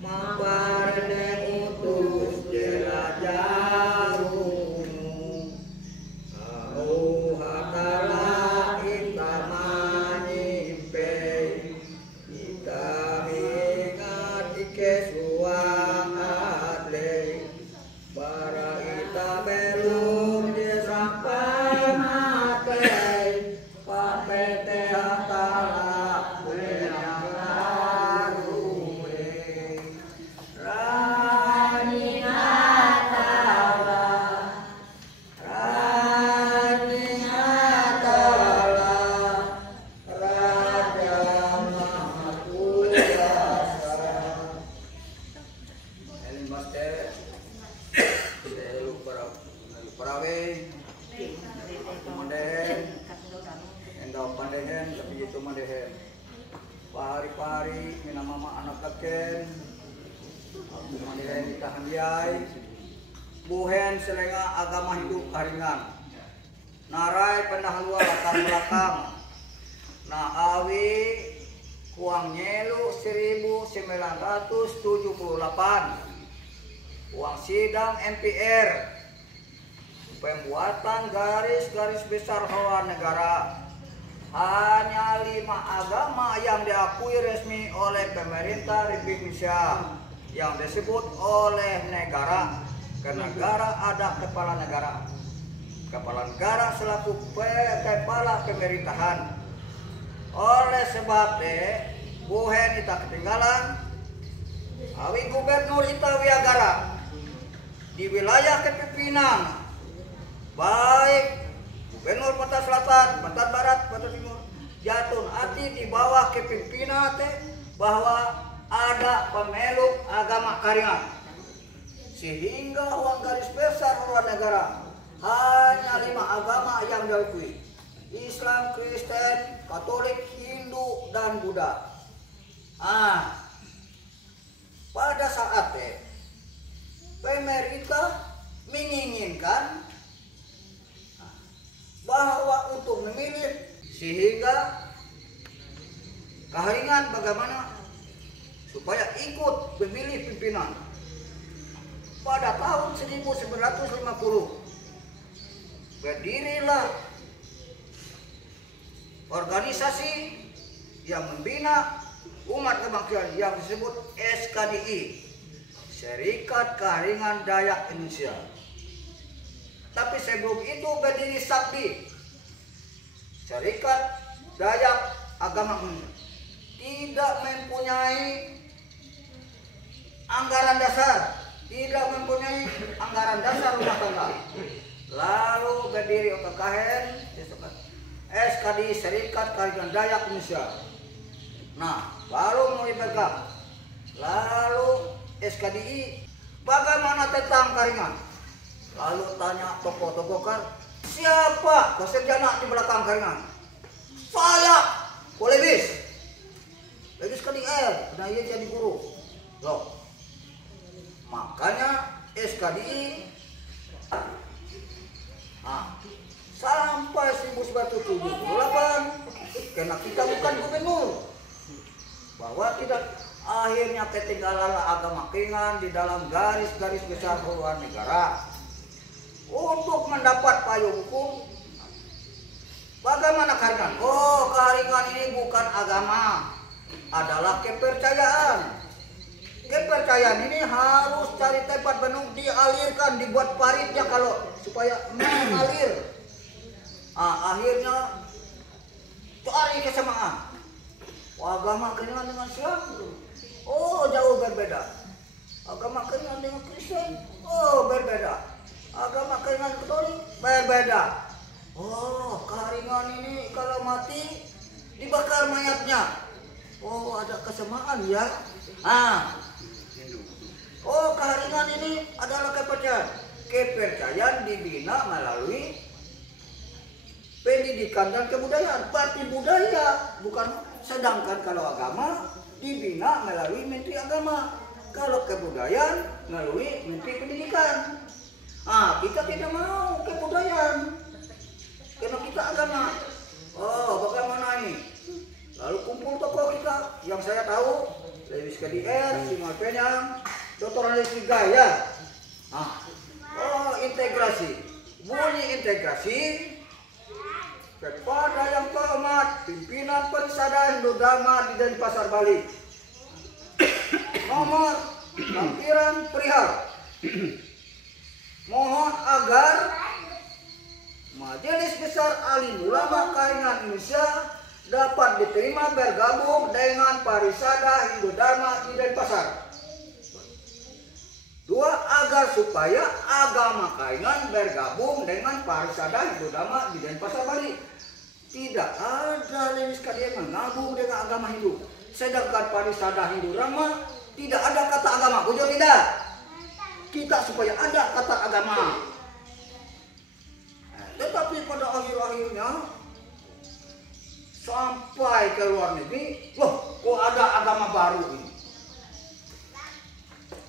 Maparendeng utus jeraja runu Au Hatala kita manimpe Kita ingat ikesuang adle Bara kita belum disampai mate Papete Hatala benang harume Ranjing Hatala Ranjing Hatala Raja Maha Kuasa Elin Master Elu Parawe Kumandehen Endau pandehen tapi itu mandehen Pahari-pahari mina mama anak kaken Aku mandehen ditahan yai Buhen selenga agama hidup karingan Narai pendahalua latar belakang Na awi Uang nyelu 1978 Uang sidang MPR Pembuatan garis-garis besar haluan negara Hanya 5 agama yang diakui resmi oleh pemerintah Republik Indonesia Yang disebut oleh negara Ke negara ada kepala negara Kepala negara selaku kepala pemerintahan Oleh sebab buhen kita ketinggalan Awi gubernur kita wiagara Di wilayah kepimpinan Baik Gubernur Pantai Selatan, Pantai Barat, Pantai Timur Jatun hati di bawah kepimpinan bahwa ada pemeluk agama karingan Sehingga uang garis besar luar negara Hanya 5 agama yang diakui Islam, Kristen, Katolik, Hindu, dan Buddha Pada saat pemerintah menginginkan bahwa untuk memilih sehingga karingan bagaimana supaya ikut memilih pimpinan pada tahun 1950 berdirilah organisasi yang membina umat kebangkitan yang disebut SKDI Serikat Karingan Dayak Indonesia. Tapi sebelum itu berdiri Sakdi Serikat Dayak Agama Indonesia tidak mempunyai anggaran dasar, tidak mempunyai anggaran dasar rumah tangga. Lalu berdiri OKKN SKDI Serikat Karingan Dayak Indonesia. Nah, baru mulai pegang. Lalu SKDI bagaimana tentang karingan? Lalu tanya tokoh-tokoh siapa kesejana di belakang karingan? Saya, Polebis. Lebis KDR, nah ia jadi guru. Loh, makanya SKDI sampai 1978 karena kita bukan gubernur bahwa tidak akhirnya ketinggalan agama karingan di dalam garis-garis besar haluan negara. Untuk mendapat payung hukum bagaimana karingan? Oh, karingan ini bukan agama, adalah kepercayaan. kepercayaan ini harus cari tempat benung, dialirkan, dibuat paritnya kalau supaya mengalir. Akhirnya cari kesamaan. Agama keringan dengan Islam, oh jauh berbeda. Agama keringan dengan Kristen, oh berbeda. Agama keringan Katolik, berbeda. Oh, keringan ini kalau mati dibakar mayatnya. Oh, ada kesamaan ya. Oh, keringan ini adalah kepercayaan. Kepercayaan dibina melalui pendidikan dan kebudayaan. Berarti budaya, bukan. Sedangkan kalau agama dibina melalui menteri agama. Kalau kebudayaan melalui menteri pendidikan. Kita tidak mau kebudayaan. Karena kita agama. Oh, bagaimana ini? Lalu kumpul tokoh kita yang saya tahu, Lewis KDR, Simon Penyang, Dr. Alexi Gaya. Oh, integrasi. Bunyi integrasi kepada yang terhormat pimpinan Persada Hindu Dharma di Denpasar, Bali. Nomor lampiran perihal mohon agar Majelis Besar Alim Ulama Keringan Indonesia dapat diterima bergabung dengan Parisada Hindu Dharma di Denpasar. 2. Agar supaya agama Keringan bergabung dengan Parisada Hindu Dharma di Denpasar, Bali. Tidak ada Lewis KDR menggabung dengan agama Hindu. Sedangkan Parisada Hindu Dharma tidak ada kata agama. Betul tidak? Kita supaya ada kata agama. Tetapi pada akhir-akhirnya sampai ke luar negeri, loh kok ada agama baru ini?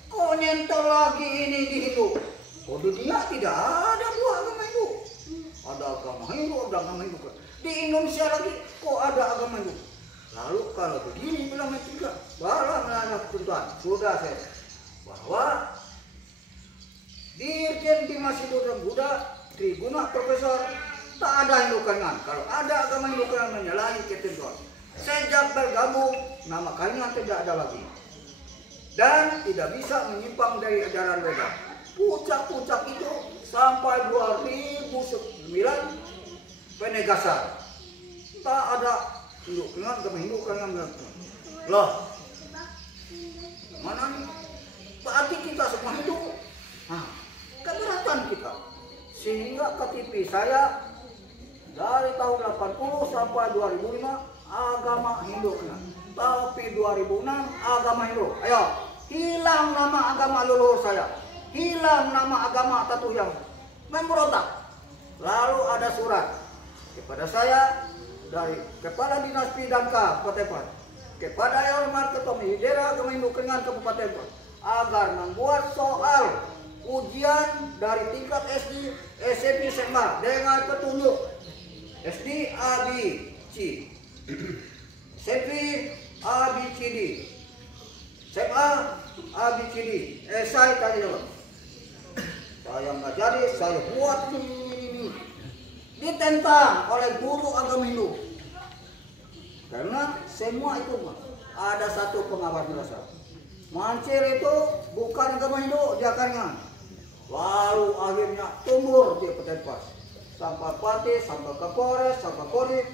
Kok nyentuh lagi ini di Hindu? Kok di dunia tidak ada dua agama Hindu? Ada agama Hindu, ada agama Hindu. Di Indonesia lagi kok ada agama Hindu? Lalu kalau begini bilang juga, baru melanggar ketentuan. Sudah saya bahwa Dirjen Dimas Hindu dan Buddha Triguna Profesor tak ada Hindu Keringan. Kalau ada agama Hindu Keringan menyalahi ketentuan, sejak bergabung nama Keringan tidak ada lagi dan tidak bisa menyimpang dari ajaran Weda. Puncak-puncak itu sampai 2009 penegasan tak ada Hindu Keringan, agama Hindu Keringan. Loh, mana nih? Berarti kita semua Hindu. Keberatan kita. Sehingga KTP saya dari tahun 80 sampai 2005 agama Hindu Keringan. Tapi 2006 agama Hindu. Ayo, hilang nama agama leluhur saya. Hilang nama agama Tatu yang memberontak. Lalu ada surat kepada saya dari Kepala Dinas Pidana Kabupaten, kepada Yang Hormat Ketua Daerah Agama Hindu Keringan Kabupaten agar membuat soal ujian dari tingkat SD, SMP, SMA dengan petunjuk SD ABC, SMP ABCD, SMA ABCD. Saya tadi dulu. Saya nggak jadi, saya buat ini ditentang oleh guru agama Hindu. Karena semua itu ada satu pengawas dasar. Mancir itu bukan agama Hindu, dia Keringan. Lalu akhirnya tumbuh di Petenpas. Sampai Pati, sampai Kapolres, sampai Kodim.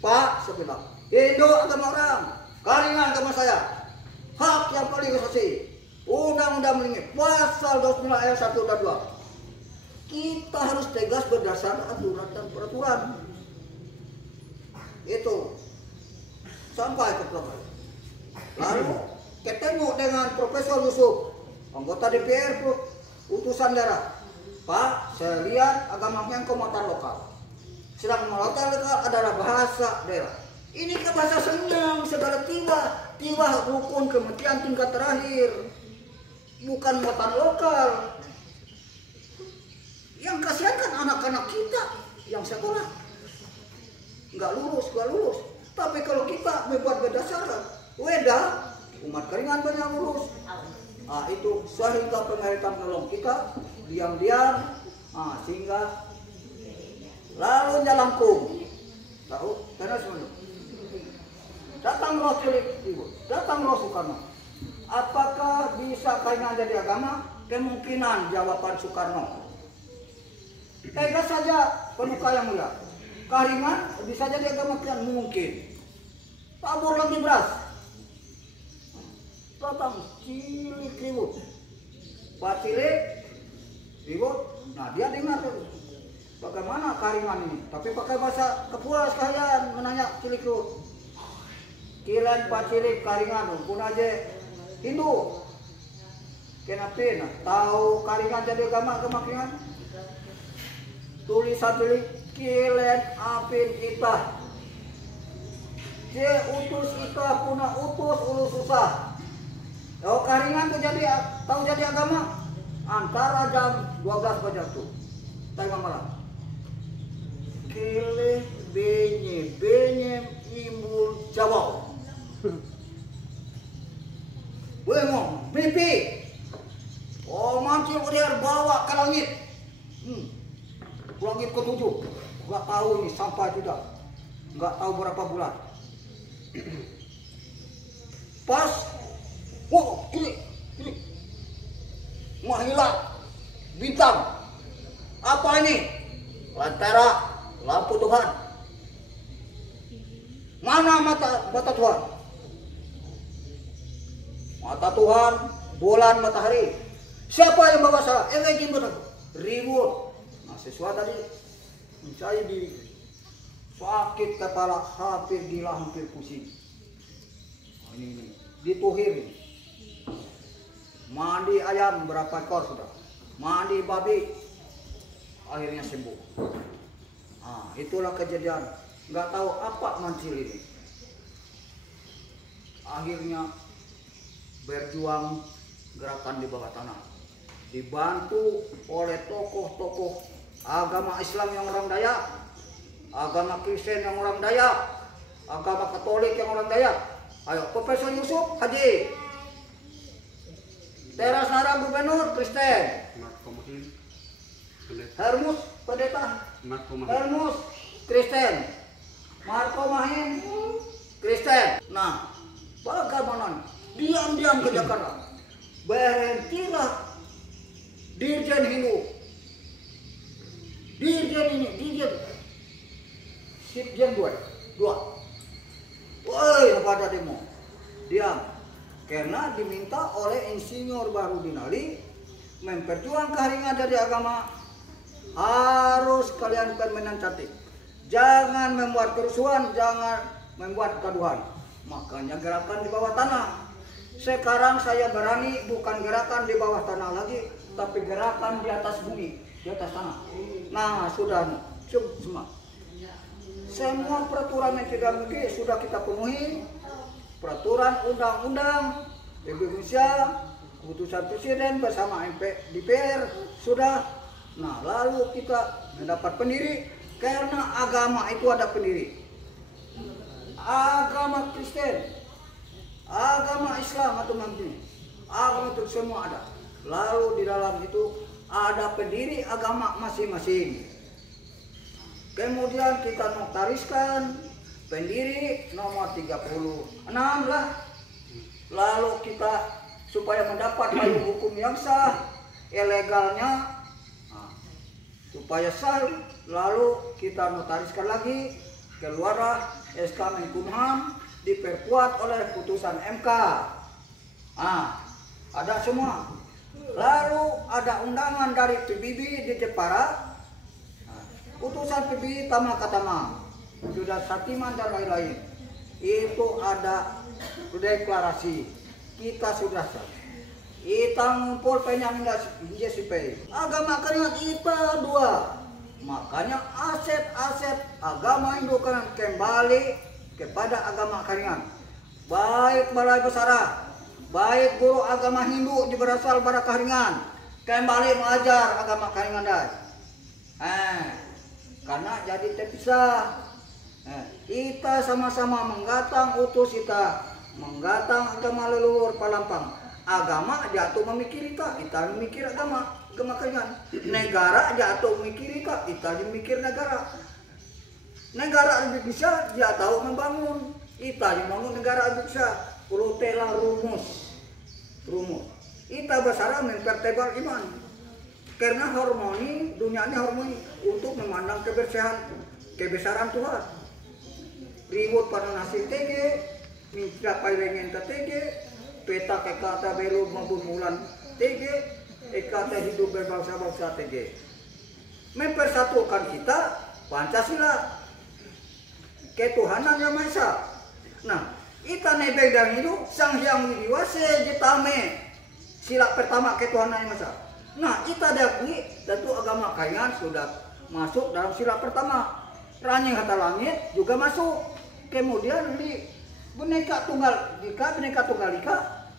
Pak, saya bilang, Hindu agama orang, Keringan agama saya. Hak yang paling asasi. Undang-undang melindungi pasal 29 ayat 1 dan 2. Kita harus tegas berdasarkan aturan dan peraturan. Itu sampai ke Program. Lalu ketemu dengan Profesor Yusuf, anggota DPR utusan daerah. Pak, saya lihat agama yang komuter lokal. Sedang komuter lokal adalah bahasa daerah. Ini ke bahasa senyum, segala tiba rukun kementerian tingkat terakhir. Bukan muatan lokal. Yang kasihan kan anak-anak kita yang sekolah. Nggak lulus. Tapi kalau kita membuat berdasarkan Weda, umat Keringan banyak lulus. Itu sehingga pemerintah menolong kita diam-diam, sehingga lalu Jalangkung tahu karena semuanya datang Roh Ibu, datang Roh Soekarno, apakah bisa karingan jadi agama? Kemungkinan, jawaban Soekarno. Tegas saja pemuka yang mulia. Karingan bisa jadi agama kian mungkin. Tabur lagi beras. Datang cilik ribut. Pak cilik ribut. Nah dia dengar bagaimana karingan ini. Tapi pakai bahasa Kepua sekalian menanya cilik ribut. Kilen Pak cilik karingan pun aja Hindu. Kenapa? Nah, tahu karingan jadi agama karingan? Tulisan cilik kilen apin itah. Je utus itah puna utus ulu susah. Tahu karingan tuh tahu jadi agama antara jam 12 pagi tuh. Tengah malam. Kile benye imbul jawab. Bengong, mimpi. Oh mancing udah bawa ke langit. Langit ke-7. Nggak tahu ini sampai tidak. Nggak tahu berapa bulan. Pas, wow, ini, menghilang bintang. Apa ini? Lentera, lampu Tuhan. Mana mata Tuhan? Mata Tuhan, bulan, matahari. Siapa yang bawa salah? Elegi benar. Ribut. Nah, sesuatu tadi saya di sakit kepala, hampir gila, hampir pusing. Nah, ini dituhir. Mandi ayam berapa ekor sudah? Mandi babi, akhirnya sembuh. Nah, itulah kejadian. Nggak tahu apa mancil ini. Akhirnya berjuang gerakan di bawah tanah. Dibantu oleh tokoh-tokoh agama Islam yang orang Dayak, agama Kristen yang orang Dayak, agama Katolik yang orang Dayak. Ayo, Profesor Yusuf Haji, Teras Nara Gubernur Kristen, Hermus Pendeta, Hermus Kristen, Marco Mahin Kristen. Nah, bagaimana? Diam-diam ke Jakarta. Berhentilah Dirjen Hindu. Dirjen Sipjen 2. Woi, pada demo. Diam. Karena diminta oleh Insinyur Baharudin Ali memperjuangkan karingan dari agama. Harus kalian permainan cantik. Jangan membuat kerusuhan, jangan membuat gaduhan. Makanya gerakan di bawah tanah. Sekarang saya berani bukan gerakan di bawah tanah lagi, tapi gerakan di atas bumi, di atas tanah. Nah, sudah semua. Semua peraturan yang tidak mungkin sudah kita penuhi. Peraturan undang-undang Indonesia, keputusan presiden bersama DPR sudah. Nah, lalu kita mendapat pendiri karena agama itu ada pendiri. Agama Kristen, agama Islam atau nanti, agama itu semua ada. Lalu di dalam itu ada pendiri agama masing-masing. Kemudian kita notariskan pendiri nomor 36 lah. Lalu kita supaya mendapat payung hukum yang sah, ilegalnya, supaya sah, lalu kita notariskan lagi, keluarlah SK Menkumham, diperkuat oleh putusan MK. Ada semua. Lalu ada undangan dari PBB di Jepara, putusan PBB Tamakatama, sudah Satiman dan lain-lain. Itu ada deklarasi. Kita sudah sah. Kita ngumpul penyamin JCP. Agama kalian kita 2. Makanya aset-aset agama Hindu kan kembali kepada agama kalian. Baik Balai Besara, baik guru agama Hindu di berasal dari Karingan, kembali mengajar agama Karingan dah. Karena jadi terpisah. Kita sama-sama menggatang utus kita, menggatang agama leluhur Palampang. Agama jatuh memikir kita memikir agama Karingan. Negara jatuh memikir kita memikir negara. Negara lebih bisa dia tahu membangun. Kita membangun negara lebih bisa. Perlu telah rumus. rumus. Ita basara mempertebal iman. Karena harmoni, dunia ini harmoni untuk memandang kebesaran Tuhan. Ribut pada nasi TG, minta pairengen TG, peta kekata belu maupun mulan TG, kata hidup berbangsa-bangsa TG. Mempersatukan kita Pancasila, ketuhanan yang Maha Esa. Nah, ita nebeng dan hidup Sang Hyang Widiwase Jitame, sila pertama ketuhanan yang Maha Esa. Nah, ita diakui tentu agama Kaingan sudah masuk dalam sila pertama. Ranyeng Hata Langit juga masuk. Kemudian di Bhinneka Tunggal Ika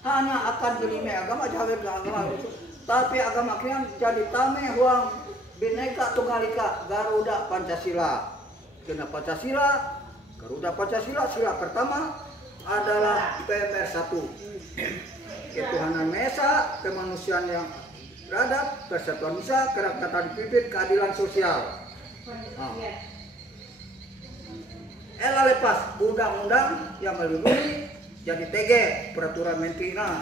hanya akan jelime agama jawab agama itu. Tapi agama Kaingan jadi tame huang Bhinneka Tunggal Ika Garuda Pancasila. Karena Pancasila, Garuda Pancasila sila pertama adalah PMR1. Ketuhanan Maha Esa, kemanusiaan yang beradab, persatuan Indonesia, kerakyatan dipimpin, keadilan sosial. Ela lepas undang-undang yang melindungi jadi TG, peraturan menteri. Nah,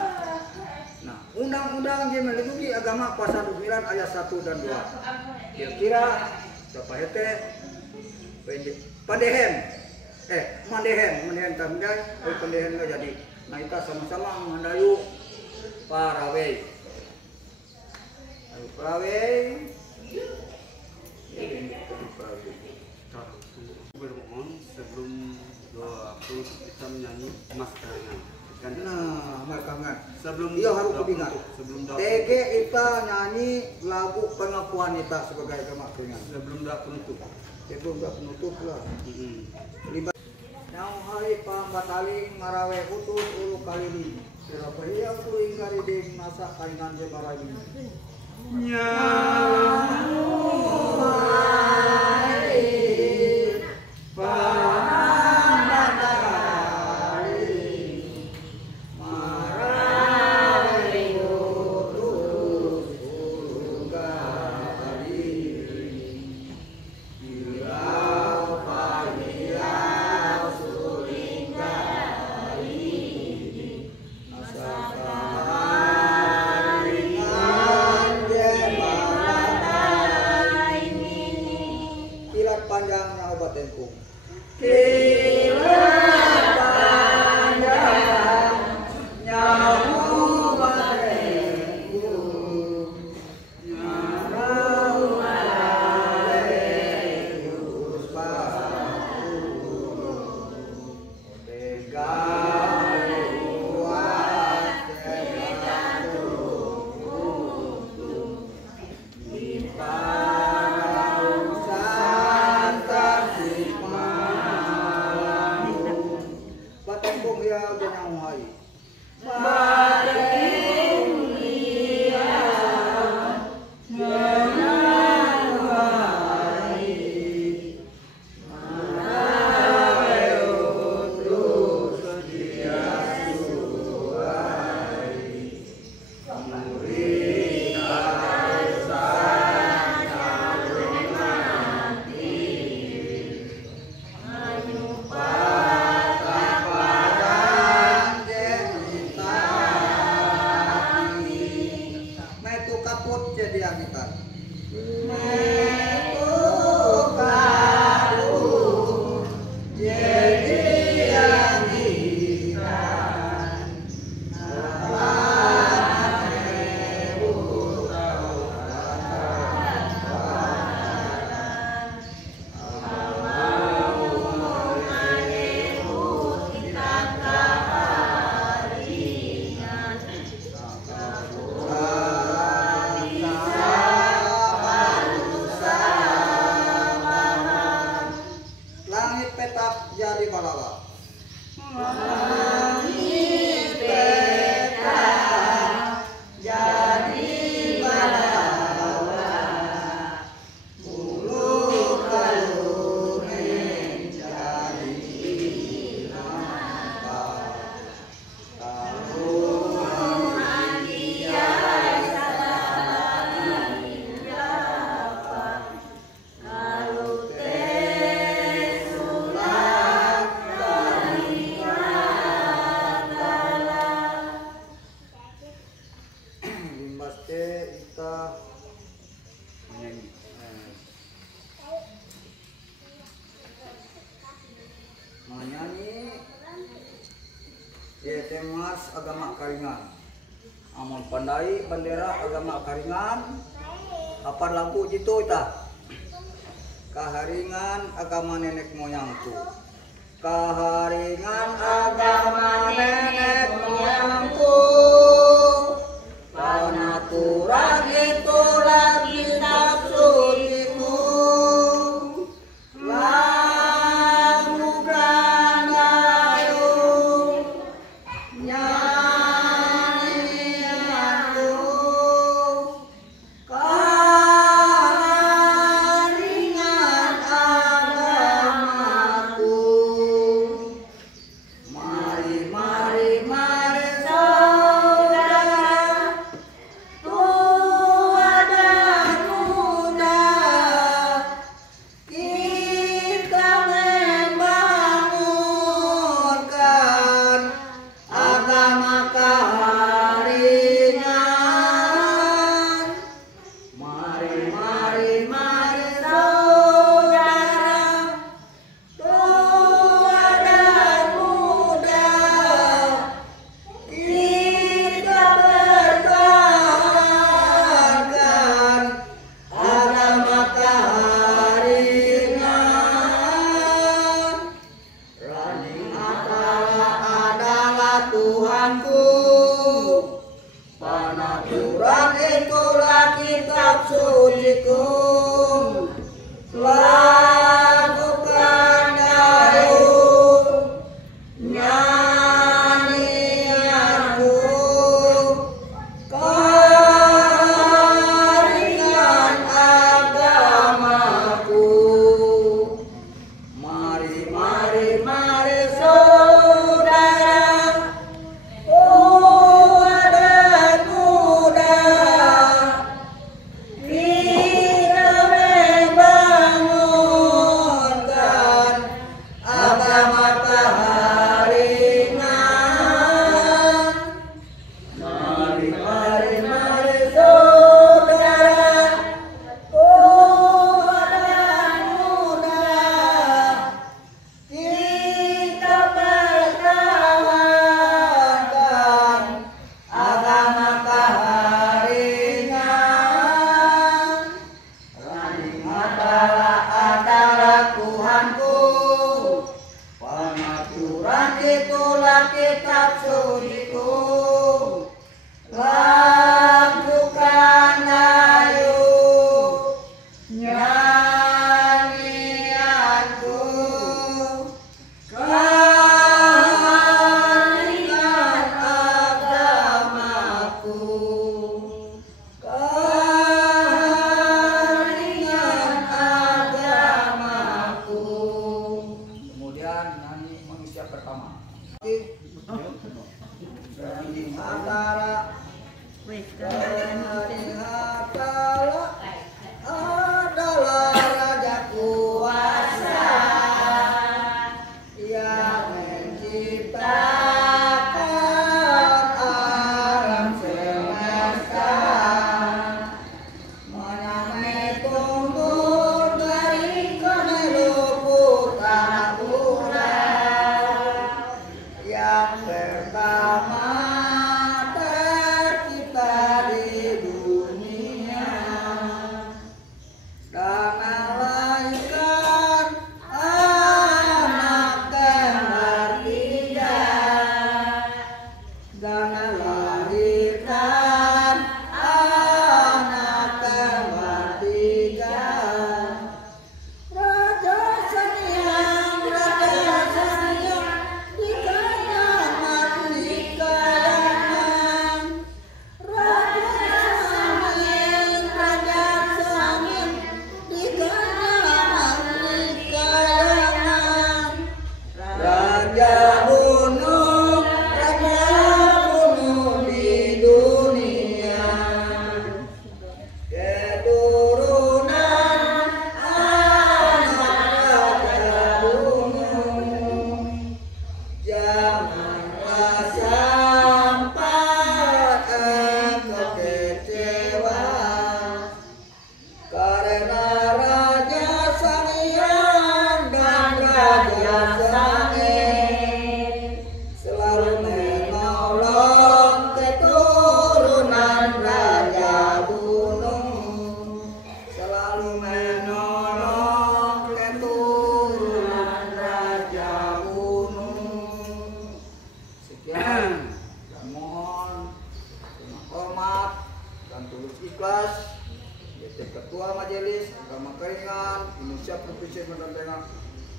undang-undang yang melindungi agama pasal 9 ayat 1 dan 2. Kira-kira berapa hete mandehen tamdai, pandehen jadi. Nah, kita sama-sama mengandayu parawei. Bermohon sebelum doa kita menyanyi Mas Karingan. Nah, makangan. Sebelum iya harus kudingan. Sebelum doa. TG kita nyanyi lagu pengakuan kita sebagai agama Kaingan. Sebelum doa penutup. Sebelum doa penutup lah. Yang hari pambataling marawe putus ulu kalili. Berapa yang kuing kariding masa Kaingan jebaragi. kita menyanyi yaitu Mas Agama Karingan. Amun pandai bendera agama Karingan apa lagu gitu ita kaharingan agama nenek moyangku, kaharingan agama nenek moyangku, panaturan itulah kitab suciku, lakukan ayo nyanyianku, kaharingan agamaku. Mari, mari, mari saudara, tua dan muda, kita membangunkan agama kaharingan. Mari, mari, mari saudara, tua dan muda, kita pertahankan agama kaharingan. Rani Atala adalah Tuhanku, panaturan itulah kitab suciku, lakukan ayo nyanyianku, kaharingan agamaku. Mari, mari, mari saudara, tua dan muda, kita yaitu Ketua Majelis Agama Keringan Indonesia Provinsi Medan Tengah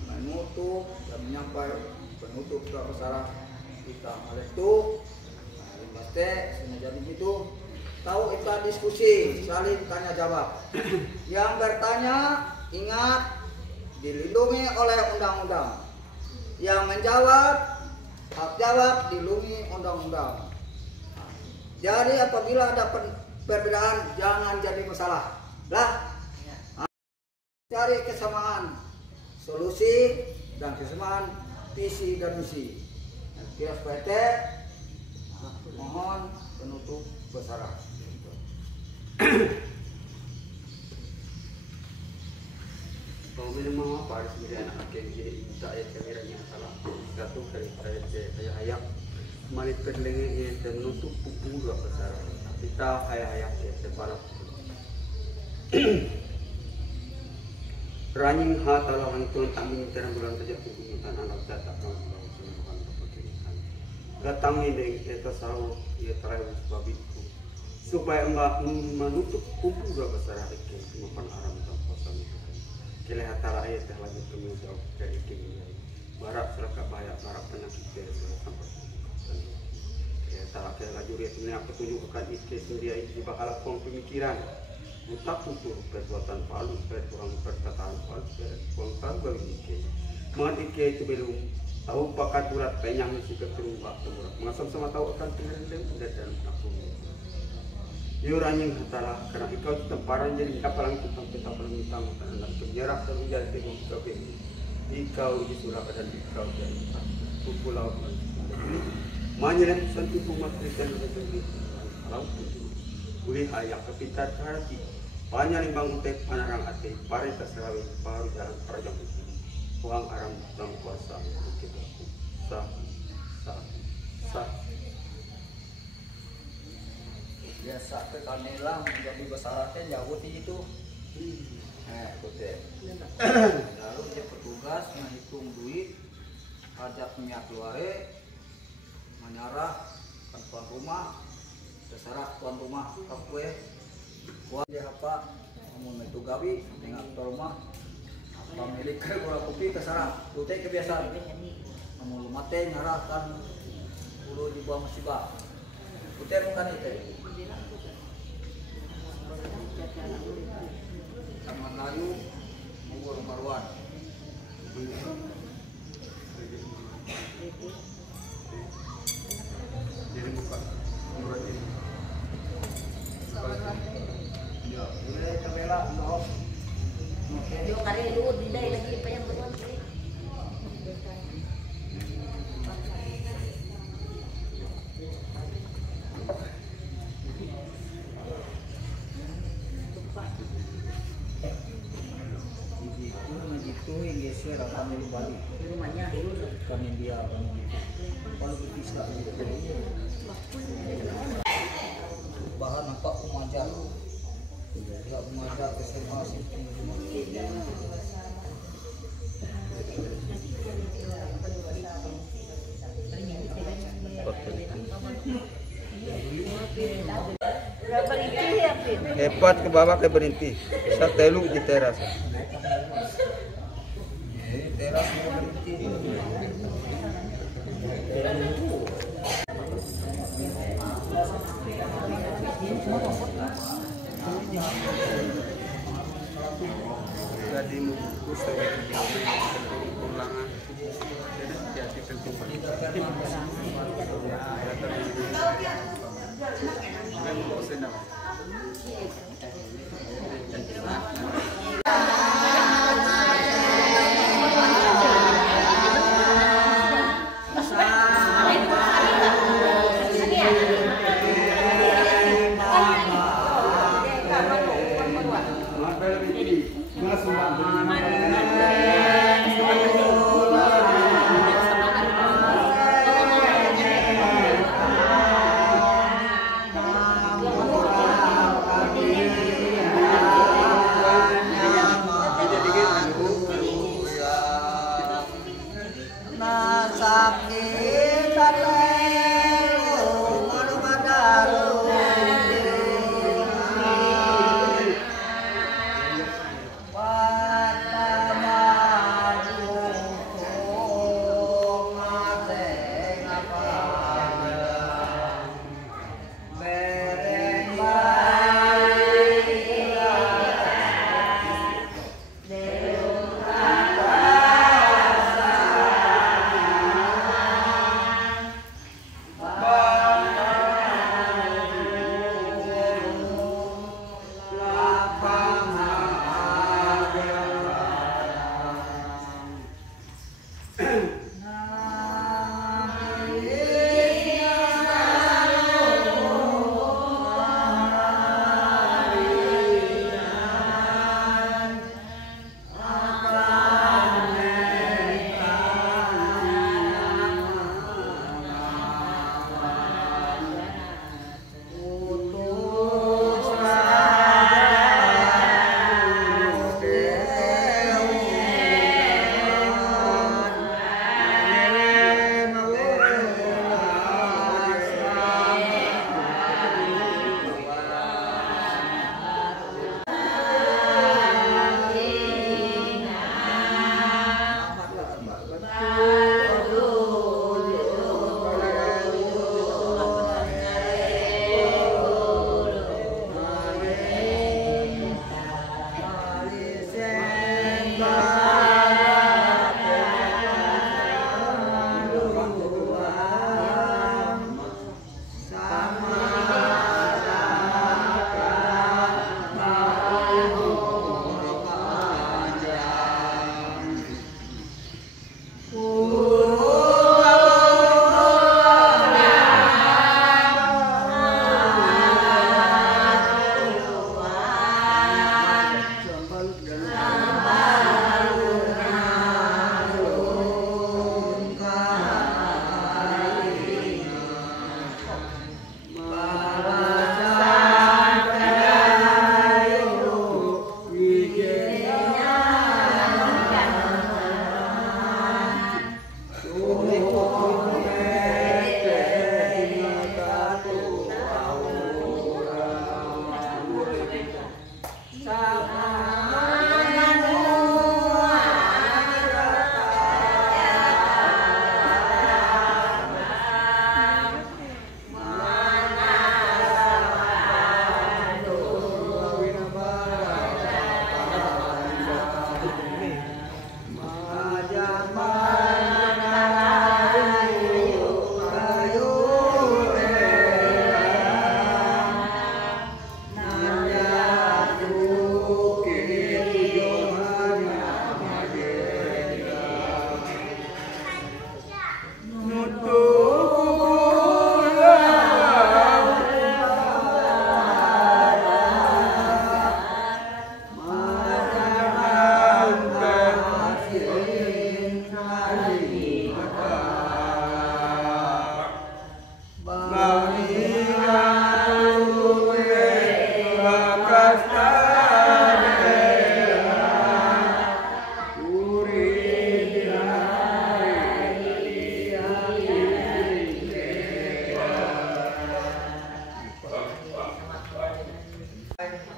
menutup dan menyampaikan penutup ke acara kita. Oleh itu, Limbate, jadi gitu. Tahu kita diskusi, saling tanya jawab. Yang bertanya ingat dilindungi oleh undang-undang. Yang menjawab hak jawab dilindungi undang-undang. Jadi apabila ada perbedaan jangan jadi masalah. Lah, cari kesamaan solusi dan kesamaan visi dan misi. Kira PT mohon penutup bersara. Kau memang apa sebenarnya anak kecil minta ya kameranya salah jatuh dari ayah ayam malit perlengan ya dan menutup pupung dua besar kita ayah ayam ya sebalap running hat alawan tuan tamin terang bulan saja pupungkan anak jatah kamu bawa sembuhan kepentingan datangin dengan kita sahu ya terakhir sebab itu supaya enggak menutup pupung dua besar itu makan aram tanpa sami kele hatala ayat teh lagi tunggu jauh dari kini barak selaka bahaya barak penyakit dari sampai ya tak kele laju dia sebenarnya petunjuk akan ike sendiri di bakal pong pemikiran untuk tutur perbuatan palu kurang perkataan palu kurang tahu bagi ike mangat ike itu belum tahu pakat burat penyang si keterubah burat mengasam sama tahu akan tinggal dan aku Yuranying hatala karena ikau temparan jadi kapalang tentang peta permintaan dan penjara terjadi dengan ikau ini ikau di Surabaya dan ikau dari pulau manyelan sentuh umat Kristen dan laut itu boleh ayak kepitar hati banyak limbang utek panarang ate pare kasrawi paru jalan perajang itu uang aram dan kuasa kita sah Biasa ke kanela menjadi besaratnya jauh di itu. Kute. Lalu dia petugas menghitung duit, pajak minyak keluare, menyarah ke tuan rumah, terserah tuan rumah kue, buat dia apa, mau itu gawi dengan tuan rumah, pemilik gula kopi terserah, itu kebiasaan. Mau mate nyarahkan ulu di bawah musibah, kute bukan itu. Sama kayu bubur maruan. Jadi buka murah ini. Ya, boleh kamera no. Yung kari luod dinday lagi pa yung buwan. Geser akan dulu balik Rumahnya dulu. kami dia akan gitu kalau bisa bahan apa umajar tidak umajar konservasi Hebat ke bawah ke berhenti. Saya telung di teras. teras berhenti Jadi membungkus sampai pulangan. Jadi hati-hati tentukan.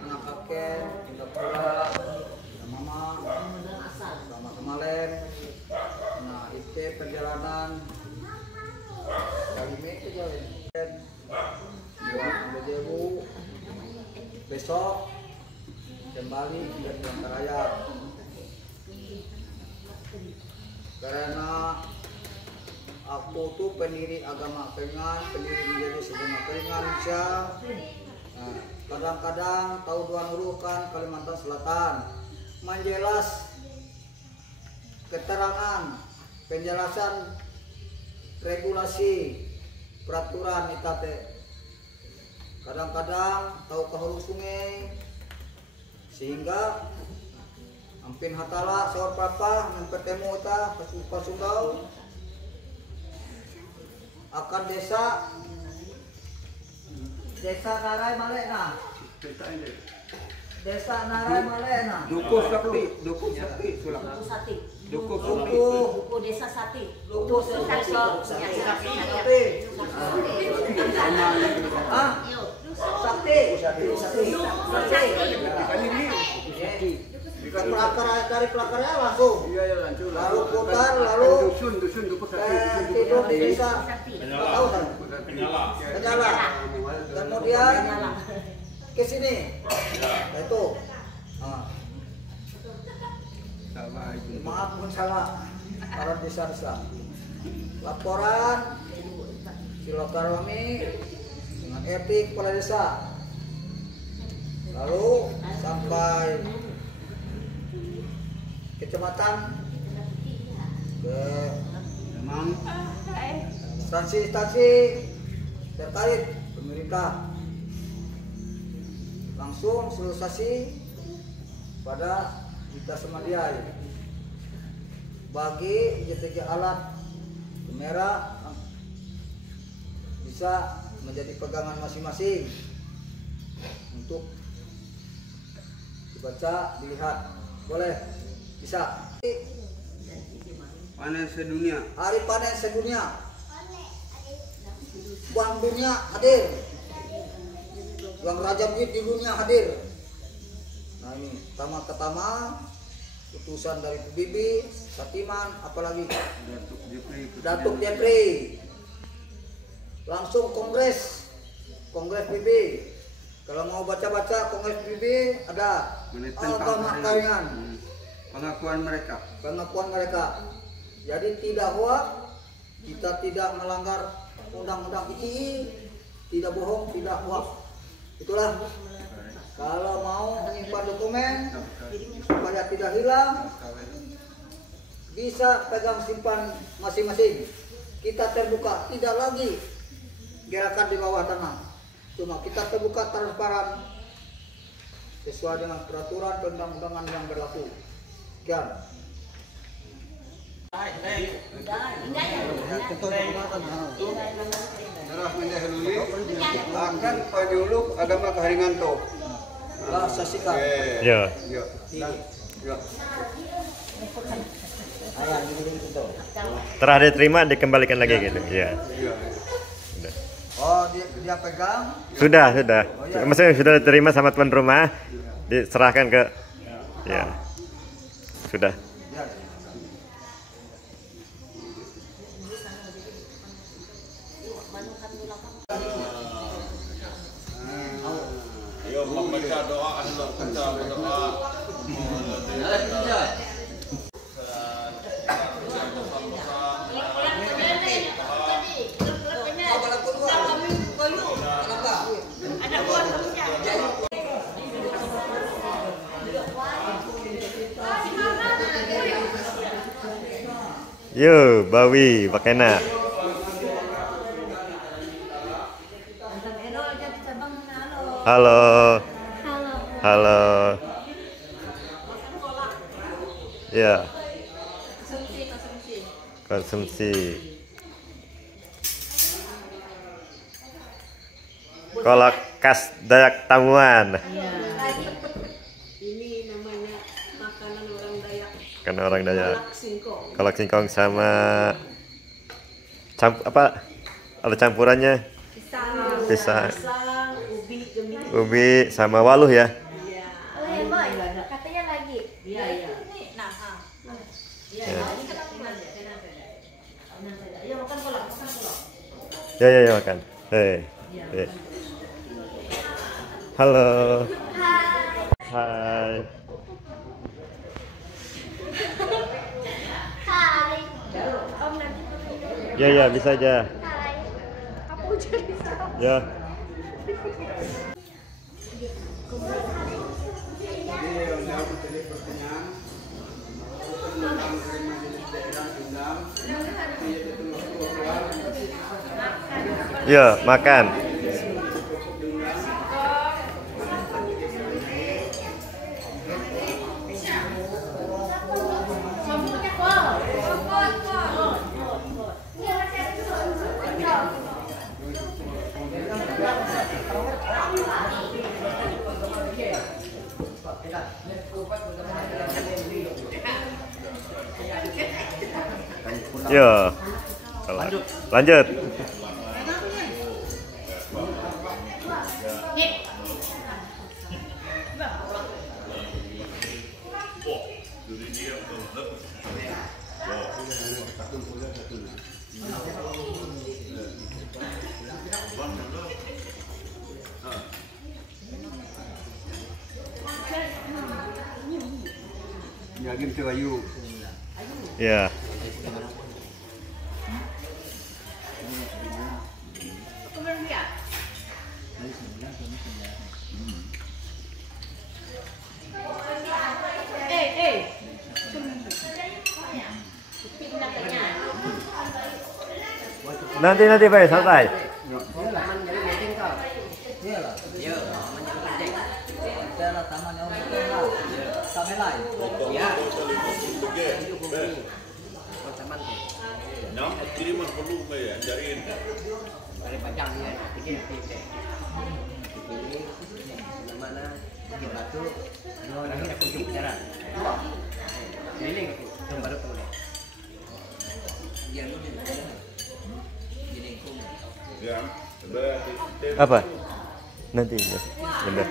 anak kakek, tinggal pula, mama, sama kemarin. Nah, itu perjalanan dari Mekah jalan. Buat Bejebu, besok kembali ke Raya. Karena aku tuh pendiri agama Keringan, pendiri menjadi sebuah Keringan Indonesia. Nah, kadang-kadang tahu Tuhan Nurukan Kalimantan Selatan menjelas keterangan penjelasan regulasi peraturan itate. Kadang-kadang tahu ke hulu sungai sehingga ampin hatala seor papa mempertemu ta pasundau akan desa Narai Malena. Desa Narai Malena. Duku Sakti Sulam. Duku Desa Sati. Duku Desa Sakti. Ah, Sakti. Dari pelakarnya langsung. Lalu putar, lalu Dusun Duku Sakti. tidur di desa. Tahu kan? Penyala. Kemudian ke sini. Nah, itu. Maaf pun salah. Para desa-desa. Laporan silaturahmi dengan etik kepala desa. Lalu sampai kecamatan ke instansi-instansi terkait pemerintah langsung solusi pada kita semadiai bagi JTG alat kamera bisa menjadi pegangan masing-masing untuk dibaca, dilihat, boleh, bisa. Panen sedunia. Hari panen sedunia. Bank dunia hadir. Yang raja duit di dunia hadir. Nah ini pertama utusan dari PBB, Satiman, apalagi Datuk Jepri. Langsung kongres PBB. Kalau mau baca-baca kongres PBB ada agama Keringan. Pengakuan mereka. Jadi tidak hoak, kita tidak melanggar undang-undang ITI, tidak bohong, tidak hoak. Itulah. Kalau mau menyimpan dokumen supaya tidak hilang, bisa pegang simpan masing-masing. Kita terbuka, tidak lagi gerakan di bawah tanah. Cuma kita terbuka transparan sesuai dengan peraturan perundang-undangan yang berlaku. Sekian. Akan pajuluk agama Keringan to. Saksikan. Ya. Setelah diterima dikembalikan lagi gitu. Ya. Oh, dia pegang. Sudah. Maksudnya sudah diterima sama tuan rumah. diserahkan ke ya. Sudah. Yo membaca doa adalah baca doa. Yo, Bawi, Bakena. Halo. Halo. Ya. Konsumsi. Kolak khas Dayak Tamuan. Ini namanya makanan orang Dayak. Kan orang Dayak. Kolak singkong. Kolak singkong sama apa? Ada campurannya? Pisang. Ubi, gemi. Ubi sama waluh ya. Iya. Oh, boy, katanya lagi. Iya, iya. Nah, Iya, Ya. ini kan aku aja. Ayo makan kolak, makan kolak. Ya ya ya makan. Hei. Hei. Halo. Hai. Hai. Om nanti Ya ya bisa aja. hai. Aku jadi salah. Ya. Jadi undang menjadi pertanyaan tentang majelis daerah undang yaitu keluar Ya makan. Ya. Lanjut. Yagim Tewayu. Ya. Nanti Pak, santai. Taman orang tua. Kami lain. Ya. Nyam kiriman perlu ya, jariin. Dari panjang ya. Mana batu orang ini aku jumpa jalan. Keliling tempat itu. Dia lu Ya, Apa? Nanti ya. Benar.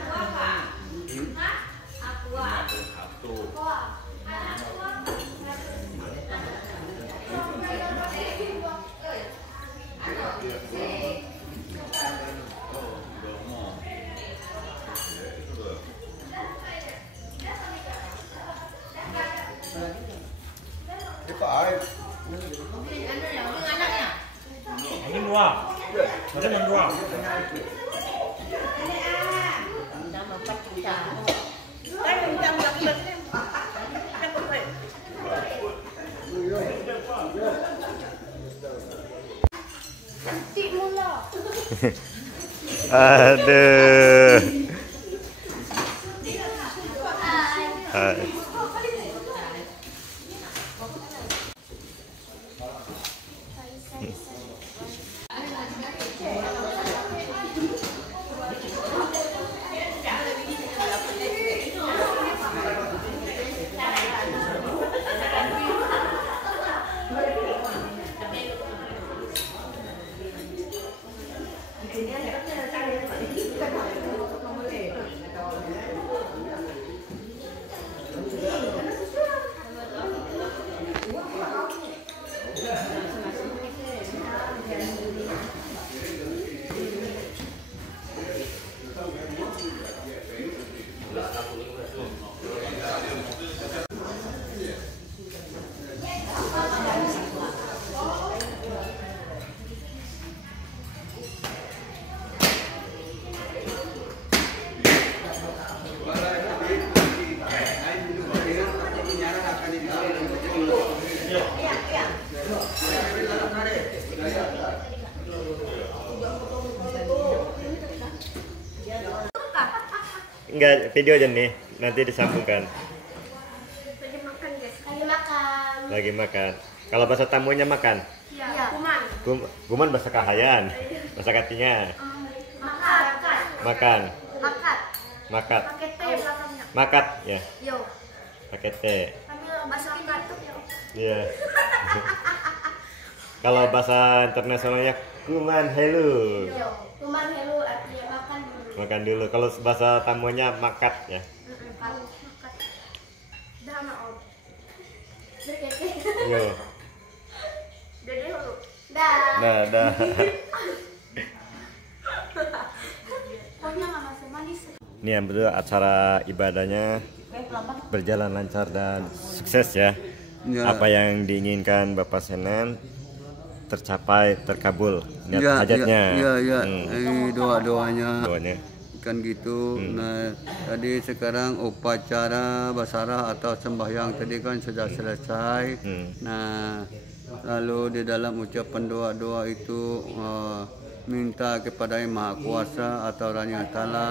Aduh. Hai. enggak video aja nih, nanti disambungkan. Lagi makan guys. Lagi makan. Lagi makan. Kalau bahasa tamunya makan. Iya. Kuman. Guman bahasa kahayan. Bahasa katinya. Makan. Makan. Makat. Makat. Pakai T belakangnya. Makat ya. Yo. Pakai T. Kami bahasa katuk ya. Iya. Kalau bahasa internasionalnya kuman hello. Yo. Kuman hello artinya makan dulu. Makan dulu. Kalau bahasa tamunya makat ya. Makat. Dah anak om. Berkeke. Yo. Dede dulu. Dah. Dah. Pokoknya mama semanis. Ini yang betul acara ibadahnya berjalan lancar dan sukses ya. Ya. Apa yang diinginkan Bapak Senen tercapai, terkabul niat hajatnya. Ya. Doa-doanya Doanya. kan gitu. Nah, tadi sekarang upacara basarah atau sembahyang tadi kan sudah selesai. Nah, lalu di dalam ucapan doa-doa itu minta kepada Yang Maha Kuasa atau Rani Ta'ala,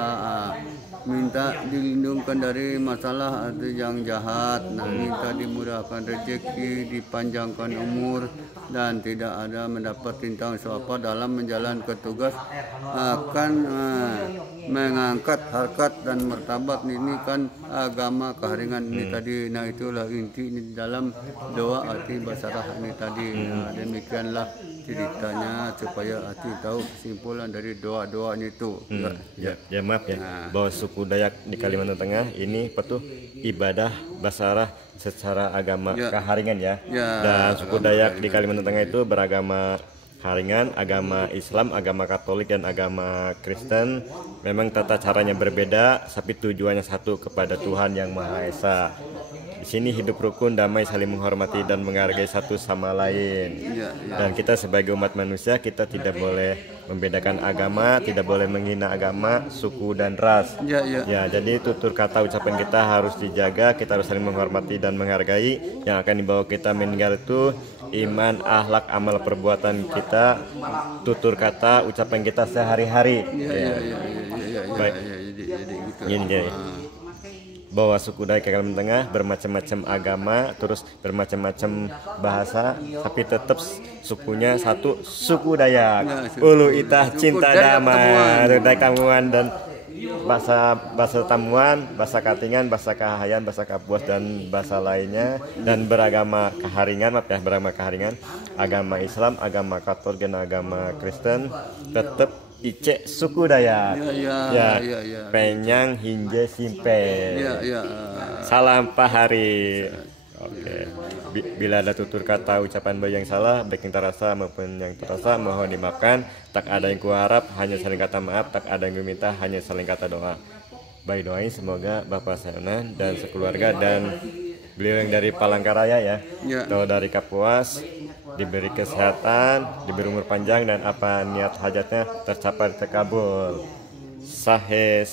minta dilindungkan dari masalah atau yang jahat, nah, minta dimurahkan rezeki, dipanjangkan umur, dan tidak ada mendapat tintang suapa dalam menjalankan tugas akan mengangkat harkat dan martabat ini kan agama keharingan ini tadi. Nah, itulah inti ini dalam doa arti basarah ini tadi. Nah, demikianlah ceritanya supaya hati tahu kesimpulan dari doa-doa itu. Ya maaf ya, bahwa suku Dayak di Kalimantan Tengah ini petuh ibadah basarah secara agama keharingan ya. Dan suku Dayak di Kalimantan Tengah itu beragama Haringan, agama Islam, agama Katolik, dan agama Kristen. Memang tata caranya berbeda, tapi tujuannya satu, kepada Tuhan Yang Maha Esa. Di sini hidup rukun, damai, saling menghormati dan menghargai satu sama lain. Dan kita sebagai umat manusia, kita tidak boleh membedakan agama, tidak boleh menghina agama, suku, dan ras. Ya, jadi tutur kata ucapan kita harus dijaga, kita harus saling menghormati dan menghargai. Yang akan dibawa kita meninggal itu iman, akhlak, amal perbuatan kita, tutur kata, ucapan kita sehari-hari. Baik. Gini. Bahwa suku Dayak Kalimantan Tengah bermacam-macam agama, terus bermacam-macam bahasa, tapi tetap sukunya satu, suku Dayak. Ulu Itah cinta damai, Dayak Tamuan, dan bahasa Tamuan, bahasa Katingan, bahasa Kahayan, bahasa Kapuas, dan bahasa lainnya, dan beragama Keharingan, beragama Keharingan, agama Islam, agama Katolik, dan agama Kristen, tetap Ice suku Dayak. Penyang Hinje Simpe. Salam Pahari. Oke. Bila ada tutur kata ucapan baik yang salah, baik yang terasa maupun yang terasa, mohon dimaafkan. Tak ada yang kuharap, hanya saling kata maaf. Tak ada yang meminta, hanya saling kata doa. Baik, doain semoga Bapak Senan dan sekeluarga dan beliau yang dari Palangkaraya ya, atau dari Kapuas, diberi kesehatan, diberi umur panjang, dan apa niat hajatnya tercapai, terkabul. Sahe.